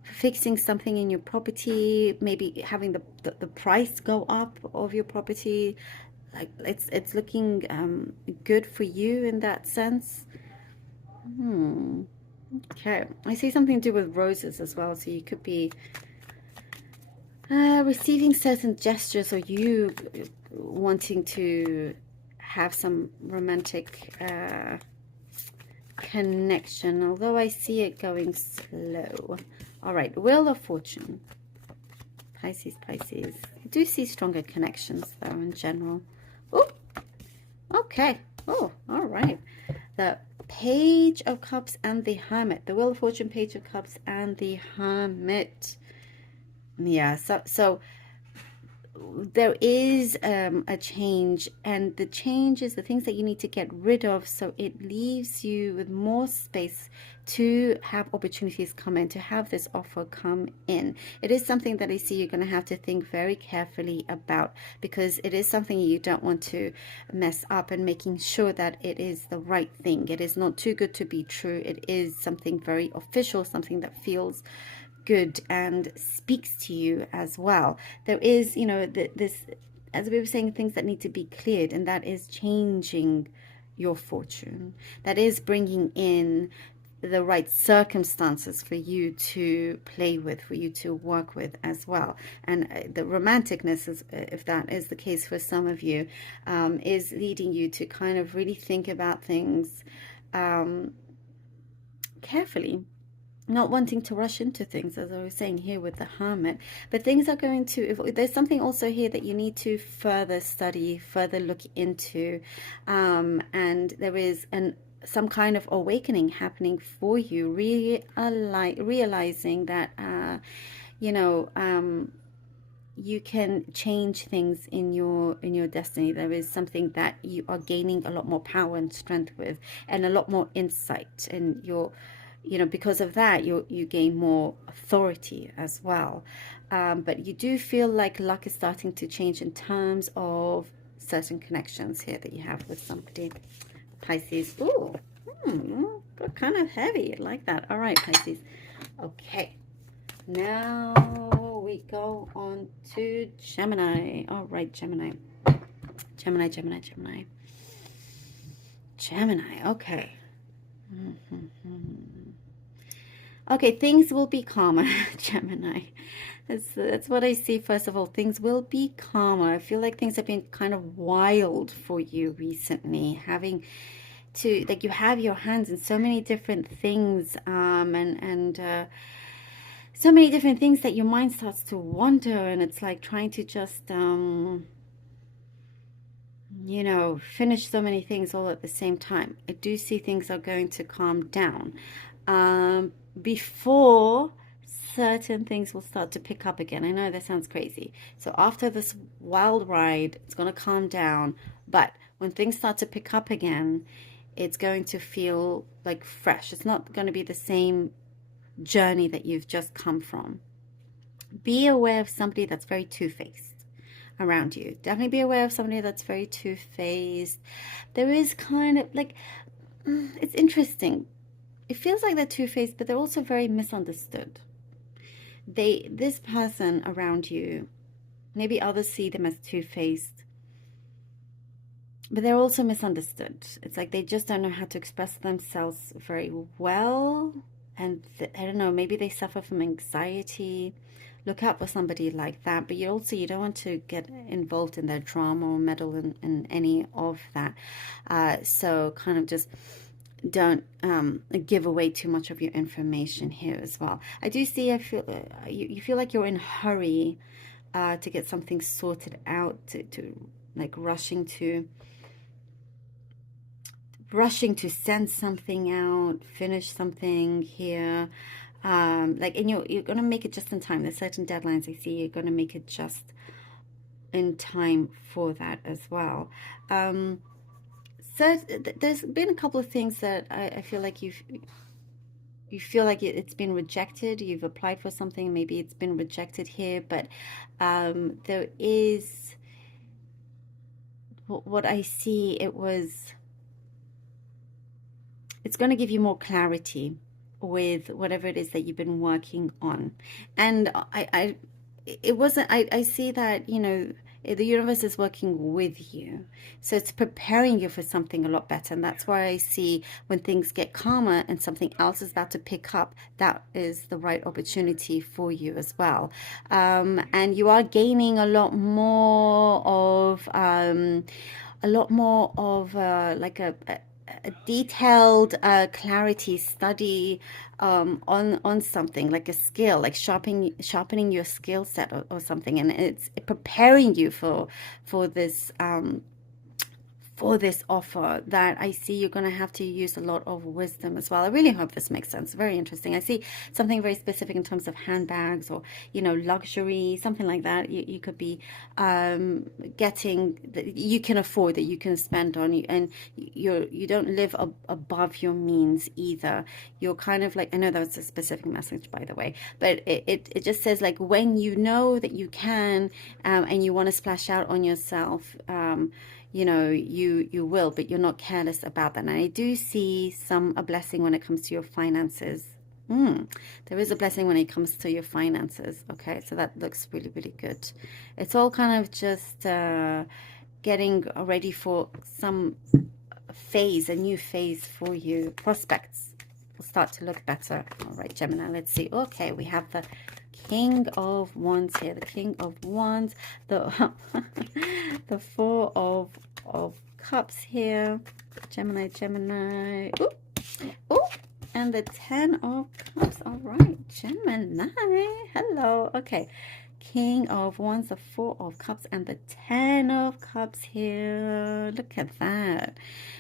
Fixing something in your property, maybe having the price go up of your property. Like it's looking good for you in that sense. Okay, I see something to do with roses as well, so you could be receiving certain gestures, or you wanting to have some romantic connection, although I see it going slow. All right, Wheel of Fortune. Pisces, Pisces. I do see stronger connections though in general. Oh, okay. Oh, all right. The Page of Cups and the Hermit. The Wheel of Fortune, Page of Cups, and the Hermit. Yeah, so there is a change, and the change is the things that you need to get rid of, so it leaves you with more space to have opportunities come in, to have this offer come in. It is something that I see you're going to have to think very carefully about, because it is something you don't want to mess up, and making sure that it is the right thing. It is not too good to be true. It is something very official, something that feels good and speaks to you as well. There is, you know, this, as we were saying, things that need to be cleared, and that is changing your fortune. That is bringing in the right circumstances for you to play with, for you to work with as well. And the romanticness, is, if that is the case for some of you, is leading you to kind of really think about things carefully, not wanting to rush into things, as I was saying here with the Hermit. But things are going to, if there's something also here that you need to further study, further look into, and there is some kind of awakening happening for you, realizing that you know, you can change things in your destiny. There is something that you are gaining a lot more power and strength with, and a lot more insight, and your, you know, because of that, you gain more authority as well. But you do feel like luck is starting to change in terms of certain connections here that you have with somebody. Pisces. Ooh, but kind of heavy. I like that. All right, Pisces. Okay. Now we go on to Gemini. All right, Gemini. Gemini, Gemini, Gemini. Gemini. Okay. Okay, things will be calmer, Gemini. That's what I see. First of all, things will be calmer. I feel like things have been kind of wild for you recently, having to, like, you have your hands in so many different things, and so many different things that your mind starts to wander, and it's like trying to just you know, finish so many things all at the same time. I do see things are going to calm down before certain things will start to pick up again. I know that sounds crazy. So after this wild ride, it's going to calm down, but when things start to pick up again, it's going to feel like fresh. It's not going to be the same journey that you've just come from. Be aware of somebody that's very two-faced around you. Definitely be aware of somebody that's very two-faced. There is kind of like, it's interesting. It feels like they're two-faced, but they're also very misunderstood. This person around you, maybe others see them as two-faced, but they're also misunderstood. It's like they just don't know how to express themselves very well. And I don't know, maybe they suffer from anxiety. Look out for somebody like that. But you don't want to get involved in their drama or meddle in any of that. So kind of just don't give away too much of your information here as well. I do see, I feel you feel like you're in a hurry to get something sorted out, to like rushing to send something out, finish something here, like, and you're gonna make it just in time. There's certain deadlines I see you're gonna make it just in time for that as well. So there's been a couple of things that I feel like you feel like it's been rejected. You've applied for something, maybe it's been rejected here, but there is, what I see, it's going to give you more clarity with whatever it is that you've been working on. And it wasn't, I see that, you know, the universe is working with you. So it's preparing you for something a lot better. And that's why I see when things get calmer and something else is about to pick up, that is the right opportunity for you as well. And you are gaining a lot more of, like a detailed clarity study on something, like a skill, like sharpening your skill set, or something, and it's preparing you for this offer that I see you're going to have to use a lot of wisdom as well. I really hope this makes sense. Very interesting. I see something very specific in terms of handbags, or, you know, luxury, something like that. You could be getting that you can afford, that you can spend on, and you don't live above your means either. You're kind of like, I know that's a specific message, by the way, but it just says, like, when you know that you can, and you want to splash out on yourself, you know, you will, but you're not careless about that. And I do see a blessing when it comes to your finances. There is a blessing when it comes to your finances. Okay, so that looks really, really good. It's all kind of just getting ready for some phase, a new phase for you. Prospects will start to look better. All right, Gemini, let's see. Okay, we have the King of Wands here, the King of Wands, the the Four of Cups here, Gemini. Ooh, ooh, and the Ten of Cups. All right, Gemini. Hello. Okay, King of Wands, the Four of Cups, and the Ten of Cups here. Look at that.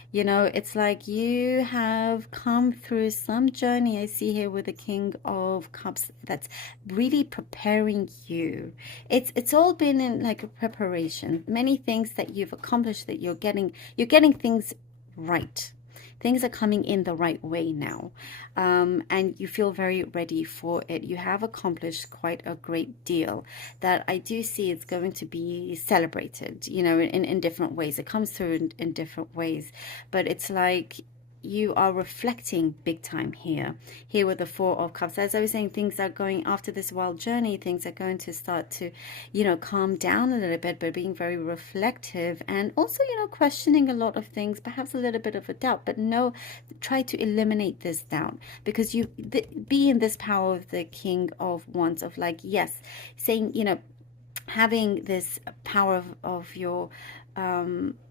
You know, it's like you have come through some journey, I see here, with the King of Cups, that's really preparing you. It's all been in like a preparation. Many things that you've accomplished, that you're getting things right. Things are coming in the right way now, and you feel very ready for it. You have accomplished quite a great deal that I do see is going to be celebrated, you know, in different ways. It comes through in different ways, but it's like you are reflecting big time here with the Four of Cups. As I was saying, things are going, after this wild journey, things are going to start to, you know, calm down a little bit, but being very reflective, and also, you know, questioning a lot of things, perhaps a little bit of a doubt, but no, try to eliminate this doubt, because you be in this power of the King of Wands, of like, yes, saying, you know, having this power of your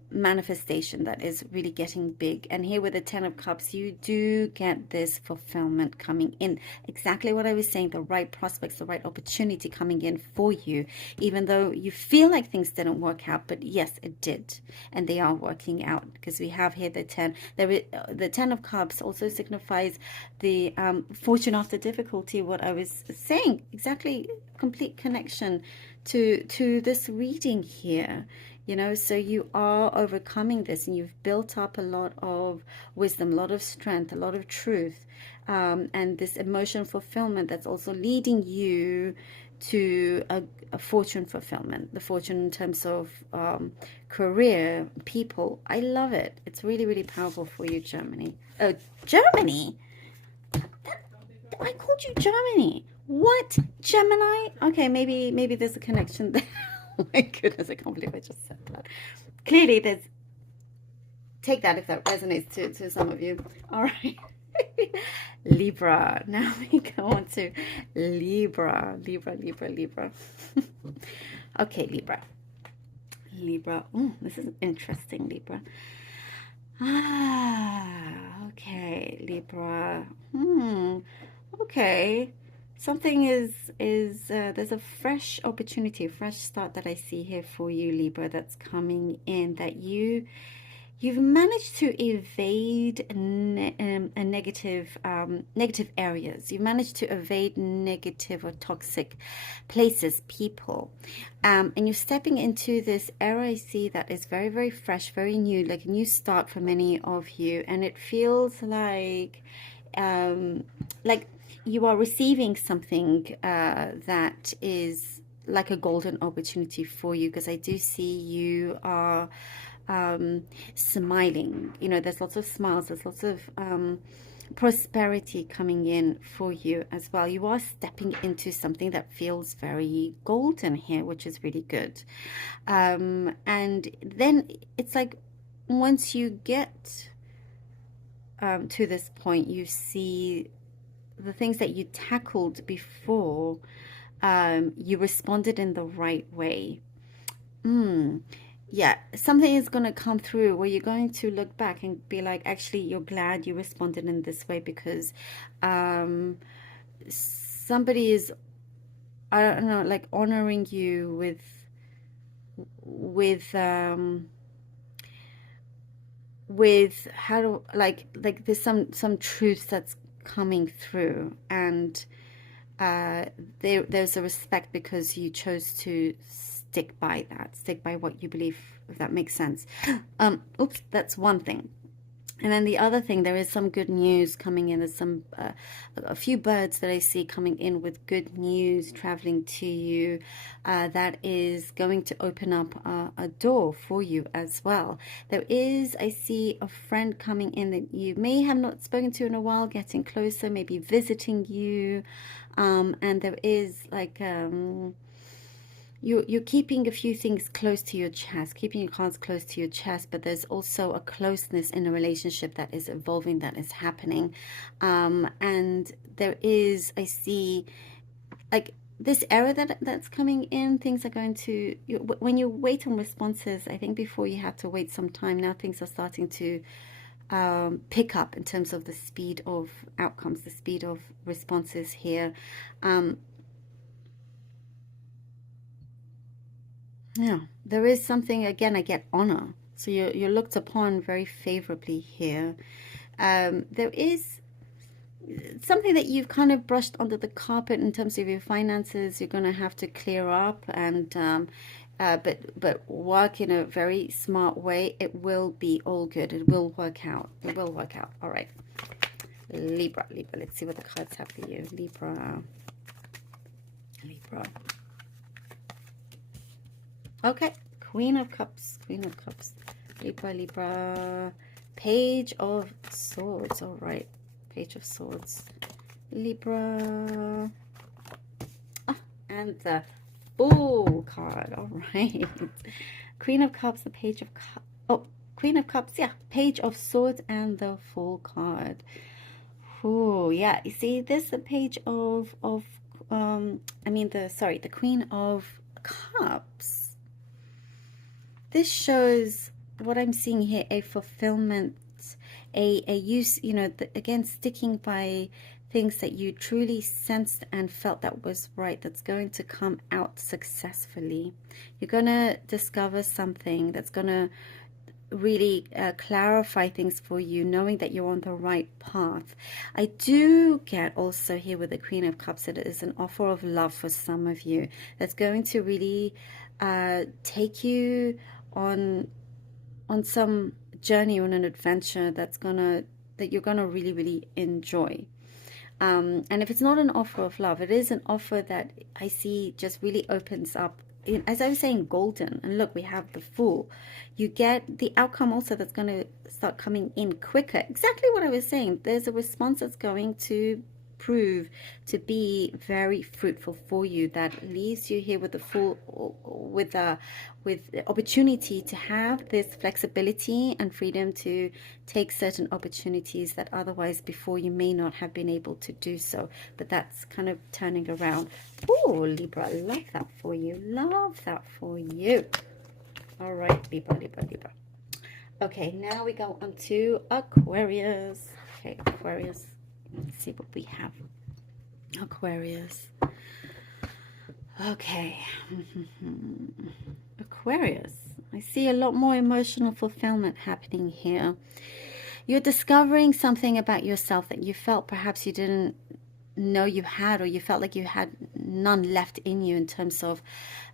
manifestation that is really getting big. And here with the Ten of Cups, you do get this fulfillment coming in. Exactly what I was saying, the right prospects, the right opportunity coming in for you, even though you feel like things didn't work out, but yes, it did, and they are working out, because we have here the 10. The Ten of Cups also signifies the fortune after difficulty, what I was saying, exactly, complete connection to this reading here. You know, so you are overcoming this, and you've built up a lot of wisdom, a lot of strength, a lot of truth, and this emotion fulfillment that's also leading you to a fortune fulfillment, the fortune in terms of career, people. I love it. It's really, really powerful for you, Germany. Oh, Germany? I called you Germany. What? Gemini? Okay, maybe there's a connection there. Oh my goodness, I can't believe I just said that. Clearly, take that if that resonates to some of you. All right. Libra. Now we go on to Libra. Okay, Libra. Oh, this is interesting, Libra. Okay, Libra. Okay. Something is there's a fresh opportunity, a fresh start that I see here for you, Libra, that's coming in, that you've managed to evade negative areas. You've managed to evade negative or toxic places, people, and you're stepping into this era, I see, that is very, very fresh, very new, like a new start for many of you, and it feels like you are receiving something that is like a golden opportunity for you, because I do see you are smiling. You know, there's lots of smiles, there's lots of prosperity coming in for you as well. You are stepping into something that feels very golden here, which is really good. And then it's like once you get to this point, you see the things that you tackled before, you responded in the right way. Yeah, something is going to come through where you're going to look back and be like, actually, you're glad you responded in this way because somebody is, I don't know, like honoring you with how to like there's some truth that's coming through, and there's a respect because you chose to stick by what you believe, if that makes sense. Oops, that's one thing. And then the other thing, there is some good news coming in. There's some a few birds that I see coming in with good news traveling to you, that is going to open up a door for you as well. There is, I see a friend coming in that you may have not spoken to in a while, getting closer, maybe visiting you. And there is like you're keeping a few things close to your chest, keeping your cards close to your chest, but there's also a closeness in a relationship that is evolving, that is happening. And there is, I see, like this era that's coming in, things are going to, when you wait on responses, I think before you had to wait some time, now things are starting to pick up in terms of the speed of outcomes, the speed of responses here. Yeah, there is something, again, I get honor. So you're looked upon very favorably here. There is something that you've kind of brushed under the carpet in terms of your finances. You're going to have to clear up and but work in a very smart way. It will be all good. It will work out. It will work out. All right. Libra. Let's see what the cards have for you. Libra. Okay, Queen of Cups, Libra, Page of Swords, all right, Page of Swords, Libra, and the Fool card, all right, Queen of Cups, the Page of Cups, oh, Queen of Cups, yeah, Page of Swords, and the Fool card. Oh, yeah, you see, this is the Page of the Queen of Cups. This shows what I'm seeing here, a fulfillment, a use, you know, again, sticking by things that you truly sensed and felt that was right, that's going to come out successfully. You're going to discover something that's going to really clarify things for you, knowing that you're on the right path. I do get also here with the Queen of Cups, it is an offer of love for some of you that's going to really take you on some journey, on an adventure that you're gonna really enjoy. And if it's not an offer of love, it is an offer that I see just really opens up, as I was saying, golden. And look, we have the Fool. You get the outcome also that's going to start coming in quicker. Exactly what I was saying. There's a response that's going to prove to be very fruitful for you, that leaves you here with the Fool, with opportunity to have this flexibility and freedom to take certain opportunities that otherwise before you may not have been able to do so. But that's kind of turning around. Oh, Libra, love that for you. Love that for you. All right, Libra. Okay, now we go on to Aquarius. Okay, Aquarius. Let's see what we have. Aquarius. Okay. Aquarius. I see a lot more emotional fulfillment happening here. You're discovering something about yourself that you felt perhaps you didn't know you had, or you felt like you had none left in you in terms of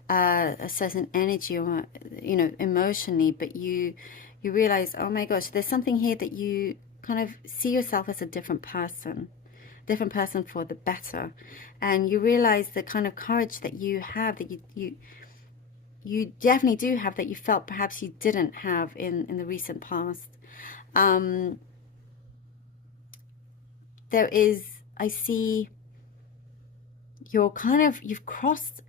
a certain energy, or, you know, emotionally, but you realize, oh my gosh, there's something here that you kind of see yourself as a different person for the better. And you realize the kind of courage that you have, that you definitely do have that you felt perhaps you didn't have in the recent past. There is, I see, you've crossed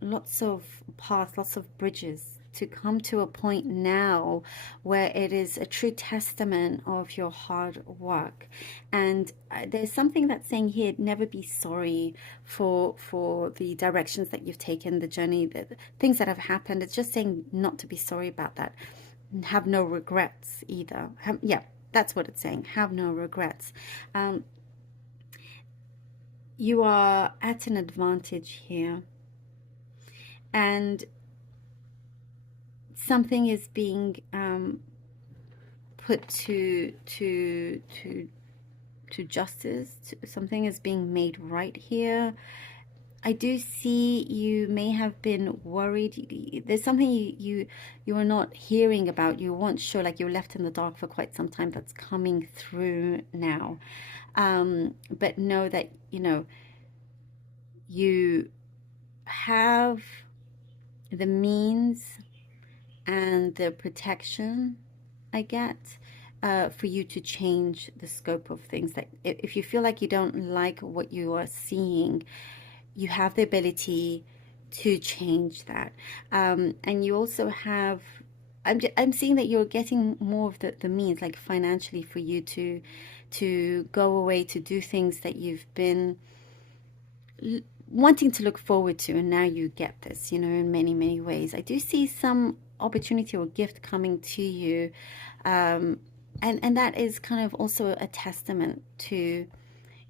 lots of paths, lots of bridges to come to a point now where it is a true testament of your hard work. And there's something that's saying here, never be sorry for the directions that you've taken, the journey, the things that have happened. It's just saying not to be sorry about that. Have no regrets either. Yeah, that's what it's saying. Have no regrets. You are at an advantage here, and something is being put to justice. Something is being made right here. I do see you may have been worried. There's something you are not hearing about. You weren't sure, like you were left in the dark for quite some time. That's coming through now. But know that, you know, you have the means and the protection, I get, for you to change the scope of things. That if you feel like you don't like what you are seeing, you have the ability to change that. And you also have, I'm seeing that you're getting more of the means, like financially, for you to go away to do things that you've been wanting to look forward to, and now you get this, you know, in many ways. I do see some opportunity or gift coming to you, and that is kind of also a testament to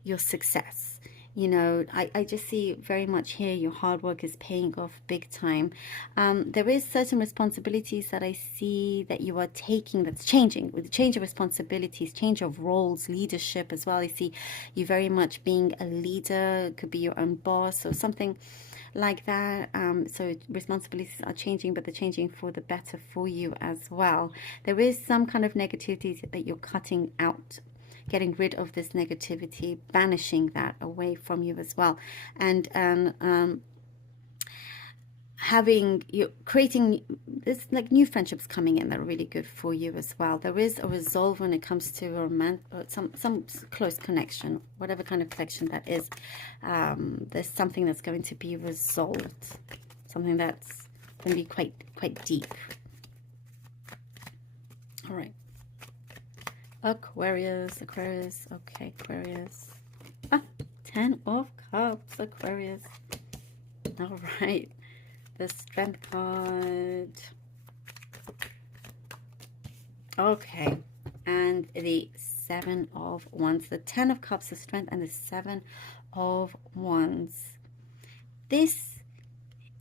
your success. You know, I just see very much here your hard work is paying off big time. There is certain responsibilities that I see that you are taking that's changing, with the change of responsibilities, change of roles, leadership as well. I see you very much being a leader, could be your own boss or something like that. So responsibilities are changing, but they're changing for the better for you as well. There is some kind of negativity that you're cutting out, getting rid of this negativity, banishing that away from you as well. And having you creating this, like, new friendships coming in that are really good for you as well. There is a resolve when it comes to some close connection, whatever kind of connection that is. There's something that's going to be resolved, something that's going to be quite deep. All right. Aquarius, okay, Aquarius. 10 of Cups, Aquarius. All right, the Strength card. Okay, and the 7 of Wands. The 10 of Cups, the Strength, and the 7 of Wands. This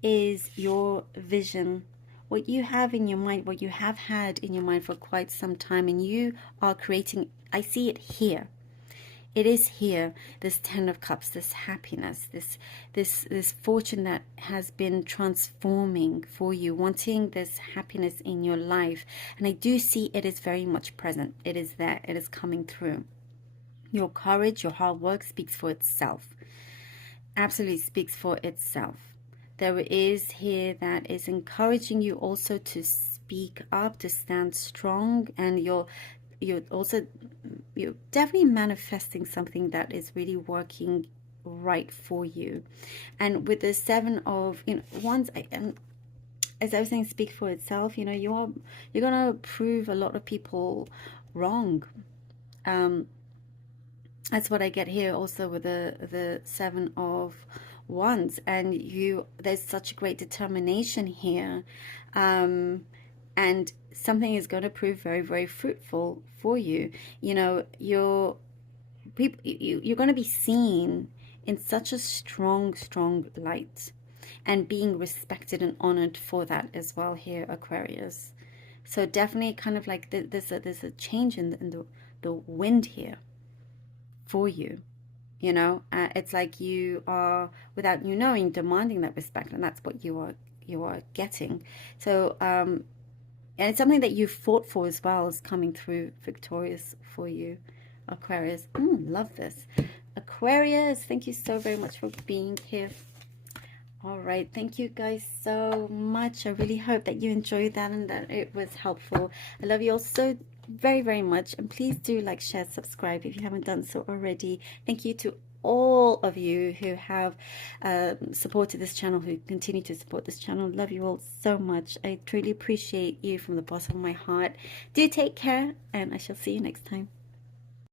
is your vision, what you have in your mind, what you have had in your mind for quite some time, and you are creating. I see it here. It is here, this 10 of Cups, this happiness, this fortune that has been transforming for you, wanting this happiness in your life. And I do see it is very much present. It is there. It is coming through. Your courage, your hard work speaks for itself. Absolutely speaks for itself. There is here that is encouraging you also to speak up, to stand strong, and you're definitely manifesting something that is really working right for you. And with the 7 of Wands, as I was saying, speak for itself. You know, you're gonna prove a lot of people wrong. That's what I get here also with the 7 of Wands, and there's such a great determination here, and something is going to prove very fruitful for you. You know, you're going to be seen in such a strong light, and being respected and honored for that as well here, Aquarius. So definitely kind of like there's a change in the wind here for you. You know, it's like you are, without you knowing, demanding that respect, and that's what you are getting. So and it's something that you fought for as well, is coming through victorious for you, Aquarius. Love this. Aquarius, thank you so very much for being here. All right. Thank you guys so much. I really hope that you enjoyed that and that it was helpful. I love you all so very, very much. And please do like, share, subscribe if you haven't done so already. Thank you to all of you who have supported this channel, who continue to support this channel. Love you all so much. I truly appreciate you from the bottom of my heart. Do take care, and I shall see you next time.